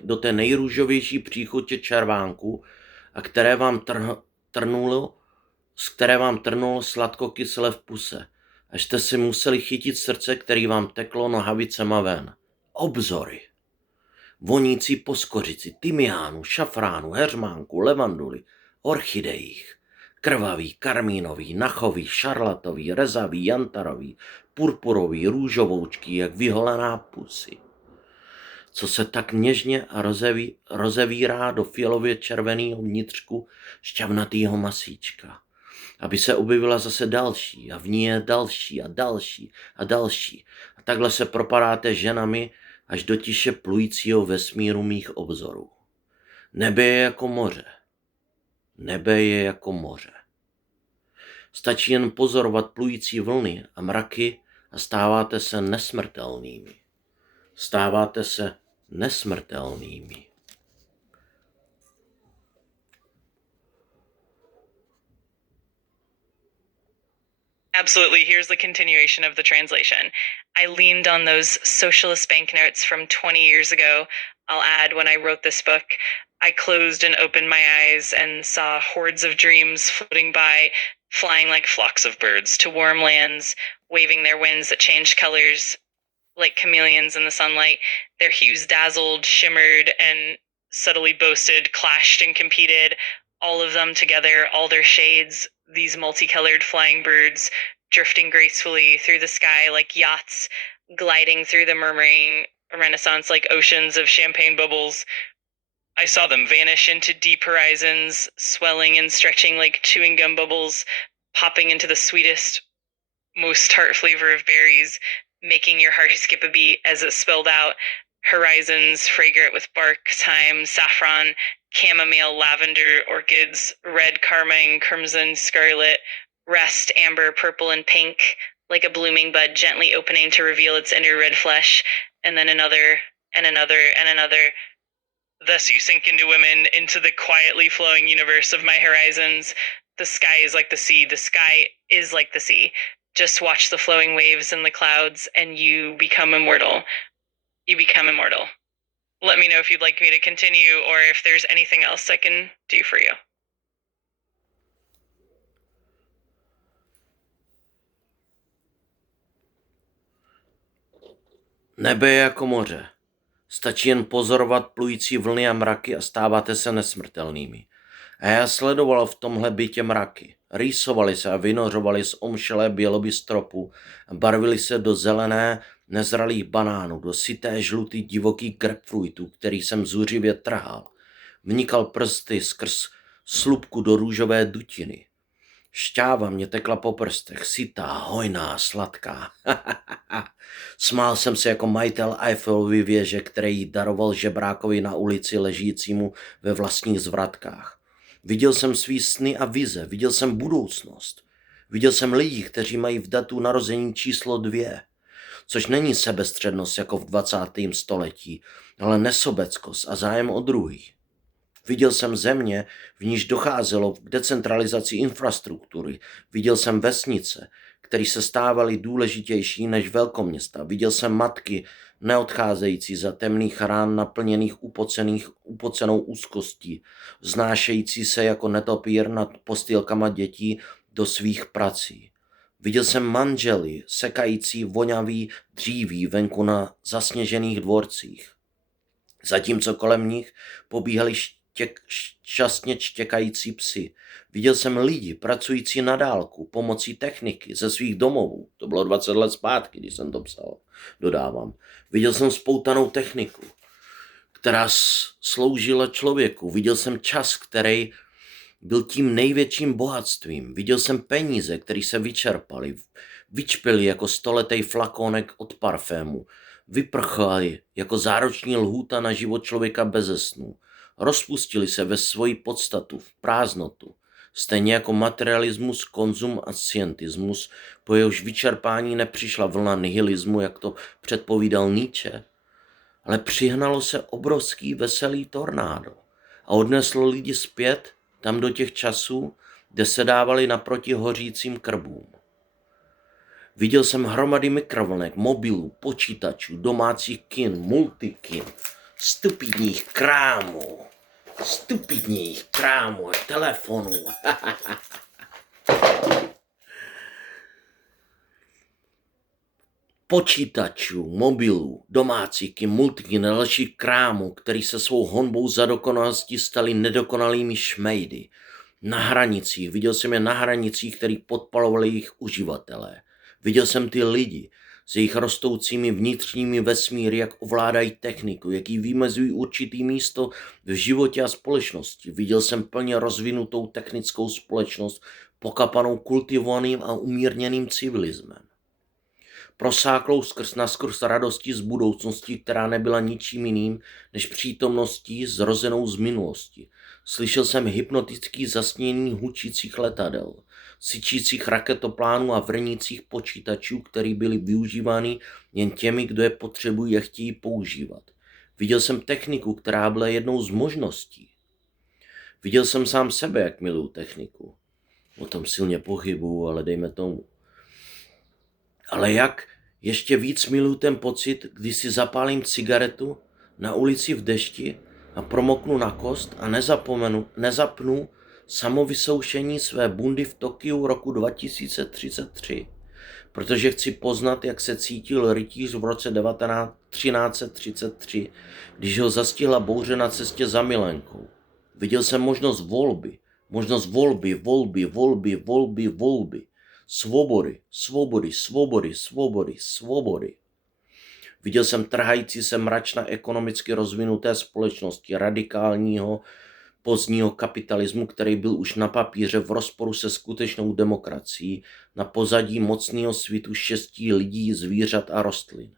do té nejrůžovější příchutě červánku, a které vám trnulo sladkokyselé v puse, až jste si museli chytit srdce, který vám teklo nohavicema ven. Obzory. Vonící po skořici, tymiánu, šafránu, heřmánku, levanduly, orchidejích, krvavý, karmínový, nachový, šarlatový, rezavý, jantarový, purpurový, růžovoučký, jak vyholená pusy, co se tak něžně a rozevírá do fialově červeného vnitřku šťavnatýho masíčka, aby se objevila zase další a v ní je další a další a další. A takhle se propadáte ženami až do tiše plujícího vesmíru mých obzorů. Nebe je jako moře. Nebe je jako moře. Stačí jen pozorovat plující vlny a mraky a stáváte se nesmrtelnými. Stáváte se nesmrtelnými. Absolutely. Here's the continuation of the translation. I leaned on those socialist banknotes from 20 years ago. I'll add, when I wrote this book, I closed and opened my eyes and saw hordes of dreams floating by, flying like flocks of birds to warm lands, waving their wings that changed colors like chameleons in the sunlight. Their hues dazzled, shimmered, and subtly boasted, clashed and competed, all of them together, all their shades, these multicolored flying birds, drifting gracefully through the sky like yachts, gliding through the murmuring Renaissance like oceans of champagne bubbles. I saw them vanish into deep horizons, swelling and stretching like chewing gum bubbles, popping into the sweetest, most tart flavor of berries, making your heart skip a beat as it spilled out. Horizons fragrant with bark, thyme, saffron, chamomile, lavender, orchids, red, carmine, crimson, scarlet, rest, amber, purple, and pink, like a blooming bud gently opening to reveal its inner red flesh, and then another, and another, and another. Thus you sink into women, into the quietly flowing universe of my horizons. The sky is like the sea. The sky is like the sea. Just watch the flowing waves and the clouds, and you become immortal. You become immortal. Let me know if you'd like me to continue or if there's anything else I can do for you. Nebe je jako moře. Stačí jen pozorovat plující vlny a mraky a stáváte se nesmrtelnými. A já sledoval v tomhle bytě mraky. Rýsovali se a vynořovali z omšelé běloby stropu a barvili se do zelené nezralých banánů, do syté žlutý divoký grapefruitů, který jsem zuřivě trhal. Vnikal prsty skrz slupku do růžové dutiny. Šťáva mě tekla po prstech, sytá, hojná, sladká. Smál jsem se jako majitel Eiffelovy věže, který jí daroval žebrákovi na ulici ležícímu ve vlastních zvratkách. Viděl jsem svý sny a vize, viděl jsem budoucnost. Viděl jsem lidi, kteří mají v datu narození číslo 2, což není sebestřednost jako v 20. století, ale nesobeckost a zájem o druhý. Viděl jsem země, v níž docházelo k decentralizaci infrastruktury. Viděl jsem vesnice, které se stávaly důležitější než velkoměsta. Viděl jsem matky neodcházející za temných rán naplněných upocenou úzkostí, vznášející se jako netopír nad postýlkama dětí do svých prací. Viděl jsem manžely sekající vonavý dříví venku na zasněžených dvorcích. Zatímco kolem nich pobíhali šťastně štěkající psy. Viděl jsem lidi pracující na dálku pomocí techniky ze svých domovů. To bylo 20 let zpátky, když jsem to psal, dodávám. Viděl jsem spoutanou techniku, která sloužila člověku. Viděl jsem čas, který byl tím největším bohatstvím. Viděl jsem peníze, které se vyčerpaly, vyčpěly jako stoletý flakonek od parfému. Vyprchali jako zároční lhůta na život člověka beze snu. Rozpustili se ve svoji podstatu, v prázdnotu. Stejně jako materialismus, konzum a scientismus, po jehož vyčerpání nepřišla vlna nihilismu, jak to předpovídal Nietzsche, ale přihnalo se obrovský veselý tornádo a odneslo lidi zpět tam do těch časů, kde se dávali naproti hořícím krbům. Viděl jsem hromady mikrovlnek, mobilů, počítačů, domácích kin, multikin, stupidních krámů, telefonů. Počítačů, mobilů, domácích kin, multikin a dalších krámů, který se svou honbou za dokonalostí stali nedokonalými šmejdy. Na hranicích, viděl jsem je na hranicích, který podpalovali jejich uživatelé. Viděl jsem ty lidi s jejich rostoucími vnitřními vesmíry, jak ovládají techniku, jak jí vymezují určitý místo v životě a společnosti. Viděl jsem plně rozvinutou technickou společnost, pokapanou kultivovaným a umírněným civilismem. Prosáklou skrz radostí z budoucnosti, která nebyla ničím jiným než přítomností zrozenou z minulosti. Slyšel jsem hypnotický zasnění hučících letadel, syčících raketoplánů a vrnících počítačů, které byly využívány jen těmi, kdo je potřebují a chtějí používat. Viděl jsem techniku, která byla jednou z možností. Viděl jsem sám sebe, jak miluju techniku. O tom silně pochybuju, ale dejme tomu. Ale jak ještě víc miluju ten pocit, když si zapálím cigaretu na ulici v dešti a promoknu na kost a nezapnu samovysoušení své bundy v Tokiu roku 2033, protože chci poznat, jak se cítil rytíř v roce 1333, když ho zastihla bouře na cestě za milenkou. Viděl jsem možnost volby. Svobody. Viděl jsem trhající se mračna ekonomicky rozvinuté společnosti, radikálního pozdního kapitalismu, který byl už na papíře v rozporu se skutečnou demokracií, na pozadí mocného svitu štěstí lidí, zvířat a rostlin.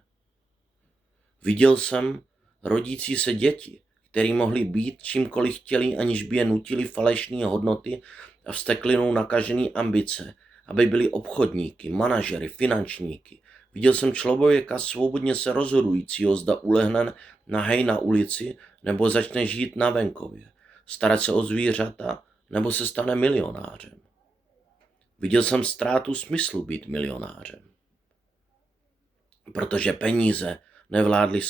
Viděl jsem rodící se děti, který mohli být čímkoliv chtěli, aniž by je nutili falešné hodnoty a vzteklinou nakažený ambice, aby byli obchodníky, manažery, finančníky. Viděl jsem člověka svobodně se rozhodujícího, zda ulehne nahej na ulici nebo začne žít na venkově, starat se o zvířata nebo se stane milionářem. Viděl jsem ztrátu smyslu být milionářem, protože peníze nevládly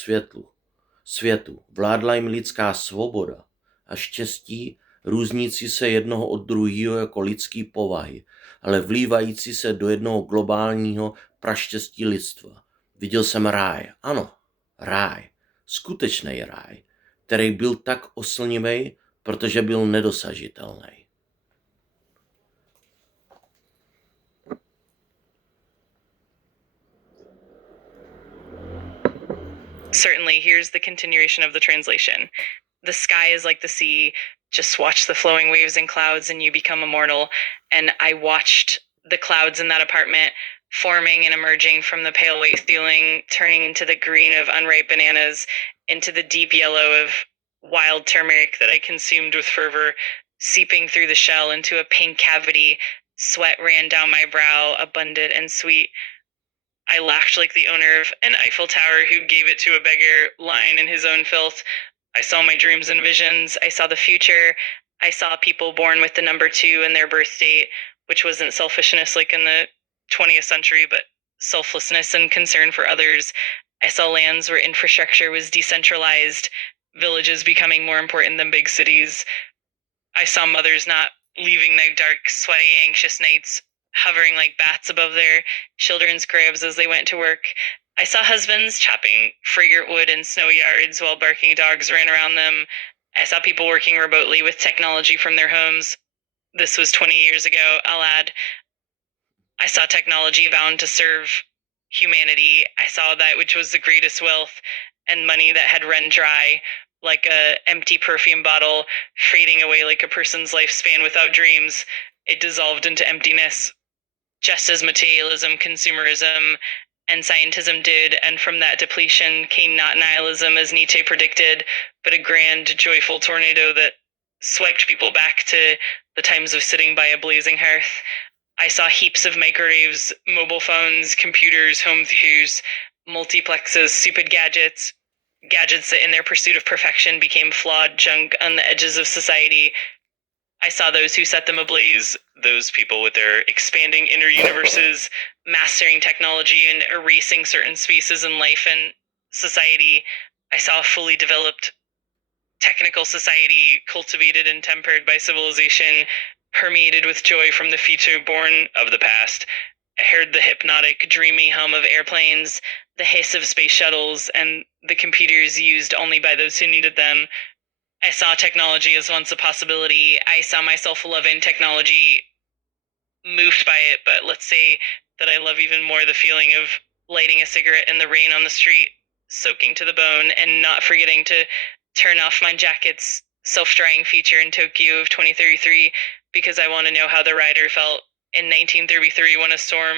světu, vládla jim lidská svoboda a štěstí, různící se jednoho od druhého jako lidský povahy, ale vlívající se do jednoho globálního praštěstí lidstva. Viděl jsem ráj, ano, ráj, skutečný ráj, který byl tak oslnivý, protože byl nedosažitelný. Certainly, here's the continuation of the translation. The sky is like the sea, just watch the flowing waves and clouds and you become immortal. And I watched the clouds in that apartment forming and emerging from the pale white ceiling, turning into the green of unripe bananas, into the deep yellow of wild turmeric that I consumed with fervor, seeping through the shell into a pink cavity. Sweat ran down my brow, abundant and sweet. I laughed like the owner of an Eiffel Tower who gave it to a beggar lying in his own filth. I saw my dreams and visions. I saw the future. I saw people born with the number 2 in their birth date, which wasn't selfishness like in the 20th century, but selflessness and concern for others. I saw lands where infrastructure was decentralized, villages becoming more important than big cities. I saw mothers not leaving their dark, sweaty, anxious nights, hovering like bats above their children's cribs as they went to work. I saw husbands chopping fragrant wood in snow yards while barking dogs ran around them. I saw people working remotely with technology from their homes. This was 20 years ago, I'll add. I saw technology bound to serve humanity. I saw that which was the greatest wealth and money that had run dry, like a empty perfume bottle, fading away like a person's lifespan without dreams. It dissolved into emptiness, just as materialism, consumerism, and scientism did, and from that depletion came not nihilism as Nietzsche predicted, but a grand, joyful tornado that swiped people back to the times of sitting by a blazing hearth. I saw heaps of microwaves, mobile phones, computers, home theaters, multiplexes, stupid gadgets, gadgets that in their pursuit of perfection became flawed junk on the edges of society. I saw those who set them ablaze, those people with their expanding inner universes, mastering technology and erasing certain spaces in life and society. I saw a fully developed technical society, cultivated and tempered by civilization, permeated with joy from the future born of the past. I heard the hypnotic, dreamy hum of airplanes, the hiss of space shuttles, and the computers used only by those who needed them. I saw technology as once a possibility. I saw myself loving technology, moved by it, but let's say that I love even more the feeling of lighting a cigarette in the rain on the street, soaking to the bone, and not forgetting to turn off my jacket's self-drying feature in Tokyo of 2033 because I want to know how the rider felt in 1933 when a storm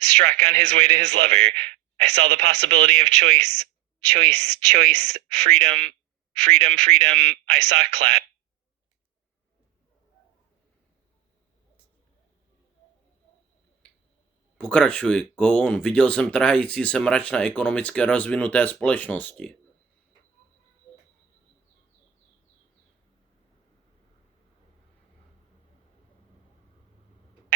struck on his way to his lover. I saw the possibility of choice, choice, choice, freedom, freedom, freedom. I saw clap. Pokračuji. Go on. Viděl jsem trhající se mrač na ekonomické rozvinuté společnosti.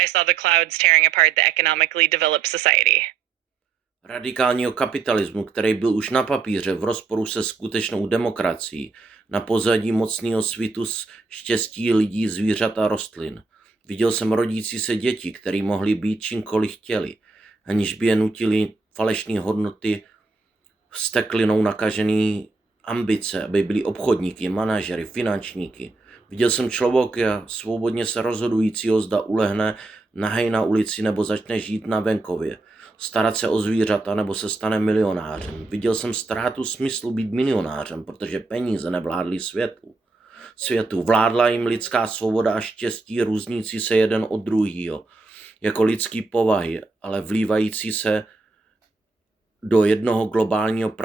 I saw the clouds tearing apart the economically developed society. Radikálního kapitalismu, který byl už na papíře v rozporu se skutečnou demokracií, na pozadí mocného svitu štěstí lidí, zvířat a rostlin. Viděl jsem rodící se děti, které mohly být čímkoliv chtěli, aniž by je nutili falešné hodnoty, vzteklinou nakažený ambice, aby byli obchodníky, manažery, finančníky. Viděl jsem člověka svobodně se rozhodujícího, zda ulehne nahej na ulici nebo začne žít na venkově, starat se o zvířata nebo se stane milionářem. Viděl jsem ztrátu smyslu být milionářem, protože peníze nevládly světu. Vládla jim lidská svoboda a štěstí různící se jeden od druhýho, jako lidský povahy, ale vlívající se do jednoho globálního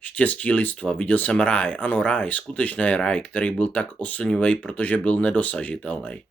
štěstí lidstva. Viděl jsem ráj, ano ráj, skutečný ráj, který byl tak oslnivý, protože byl nedosažitelný.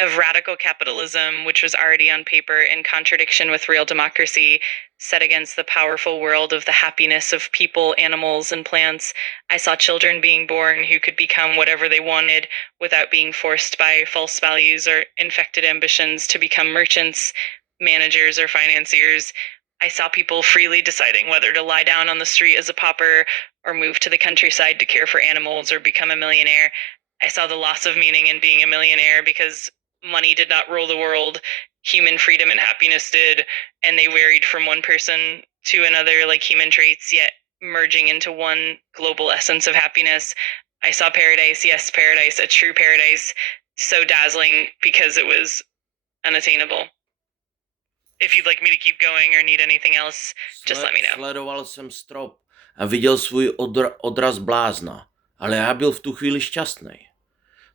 Of radical capitalism, which was already on paper in contradiction with real democracy, set against the powerful world of the happiness of people, animals, and plants. I saw children being born who could become whatever they wanted without being forced by false values or infected ambitions to become merchants, managers, or financiers. I saw people freely deciding whether to lie down on the street as a pauper or move to the countryside to care for animals or become a millionaire. I saw the loss of meaning in being a millionaire because money did not rule the world. Human freedom and happiness did, and they varied from one person to another like human traits, yet merging into one global essence of happiness. I saw paradise, yes, paradise, a true paradise, so dazzling because it was unattainable. If you'd like me to keep going or need anything else, just let me know. Sledoval jsem strop a viděl svůj odraz blázna, ale já byl v tu chvíli šťastný.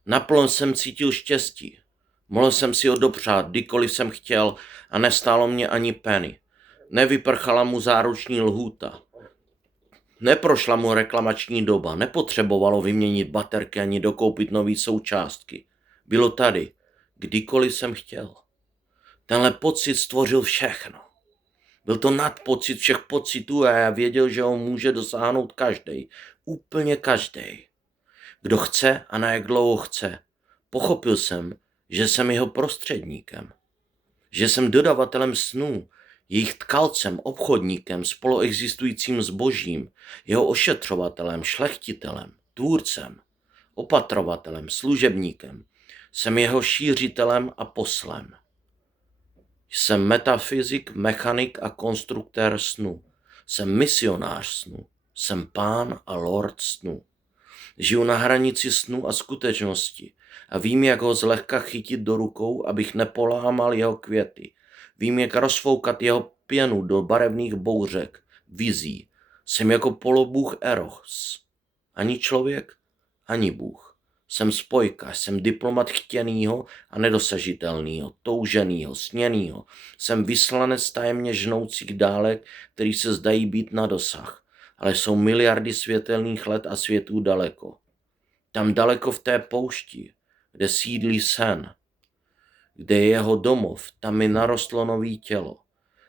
Naplno jsem cítil štěstí. Mohl jsem si ho dopřát, kdykoliv jsem chtěl a nestálo mě ani penny. Nevyprchala mu záruční lhůta. Neprošla mu reklamační doba, nepotřebovalo vyměnit baterky ani dokoupit nové součástky. Bylo tady, kdykoliv jsem chtěl. Tenhle pocit stvořil všechno. Byl to nadpocit všech pocitů a já věděl, že ho může dosáhnout každej, úplně každej. Kdo chce a na jak dlouho chce. Pochopil jsem, že jsem jeho prostředníkem. Že jsem dodavatelem snů, jejich tkalcem, obchodníkem, spoluexistujícím zbožím, jeho ošetřovatelem, šlechtitelem, tvůrcem, opatrovatelem, služebníkem. Jsem jeho šířitelem a poslem. Jsem metafyzik, mechanik a konstruktér snu. Jsem misionář snu. Jsem pán a lord snu. Žiju na hranici snu a skutečnosti a vím, jak ho zlehka chytit do rukou, abych nepolámal jeho květy. Vím, jak rozfoukat jeho pěnu do barevných bouřek, vizí. Jsem jako polobůh Eros. Ani člověk, ani bůh. Jsem spojka, jsem diplomat chtěnýho a nedosažitelnýho, touženýho, sněnýho. Jsem vyslanec tajemně žnoucích dálek, který se zdají být na dosah, ale jsou miliardy světelných let a světů daleko. Tam daleko v té poušti, kde sídlí sen, kde je jeho domov, tam mi narostlo nový tělo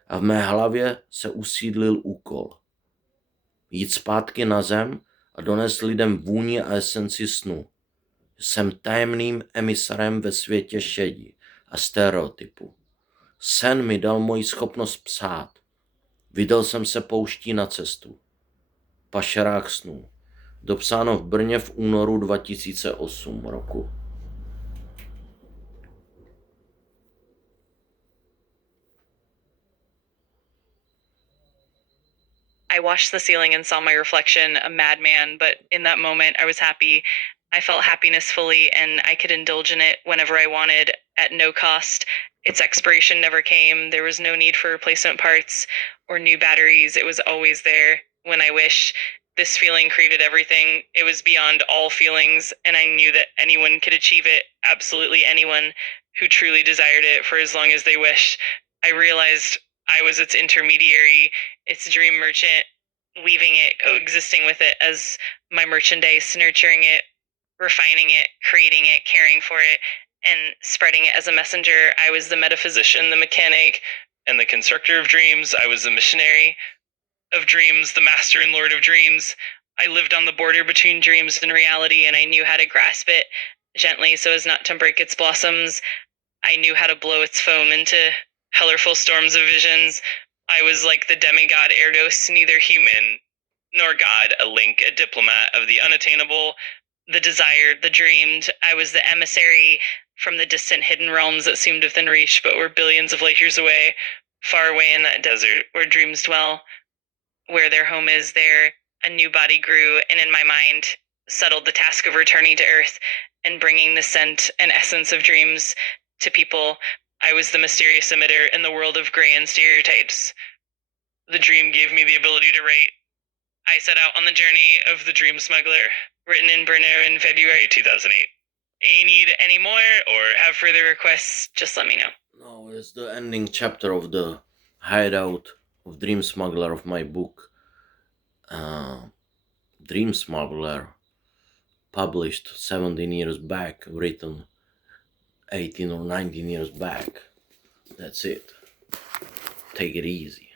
a v mé hlavě se usídlil úkol. Jít zpátky na zem a donést lidem vůni a esenci snu. Jsem tajemným emisarem ve světě šedí a stereotypu. Sen mi dal moji schopnost psát. Vydal jsem se pouští na cestu. Pašerák snů. Dopsáno v Brně v únoru 2008 roku. I watched the ceiling and saw my reflection, a madman, but in that moment I was happy. I felt happiness fully and I could indulge in it whenever I wanted at no cost. Its expiration never came. There was no need for replacement parts or new batteries. It was always there when I wish. This feeling created everything. It was beyond all feelings, and I knew that anyone could achieve it, absolutely anyone who truly desired it for as long as they wished. I realized I was its intermediary, its dream merchant, weaving it, coexisting with it as my merchandise, nurturing it, refining it, creating it, caring for it, and spreading it as a messenger. I was the metaphysician, the mechanic, and the constructor of dreams. I was the missionary of dreams, the master and lord of dreams. I lived on the border between dreams and reality, and I knew how to grasp it gently so as not to break its blossoms. I knew how to blow its foam into colorful storms of visions. I was like the demigod Erdos, neither human nor god, a link, a diplomat of the unattainable, the desired, the dreamed. I was the emissary from the distant hidden realms that seemed within reach but were billions of light years away, far away in that desert where dreams dwell. Where their home is, there a new body grew, and in my mind settled the task of returning to Earth and bringing the scent and essence of dreams to people. I was the mysterious emitter in the world of gray and stereotypes. The dream gave me the ability to write. I set out on the journey of the Dream Smuggler, written in Brno in February 2008. You need any more or have further requests, just let me know. No, it's the ending chapter of the Hideout of Dream Smuggler of my book. Dream Smuggler, published 17 years back, written 18 or 19 years back. That's it. Take it easy.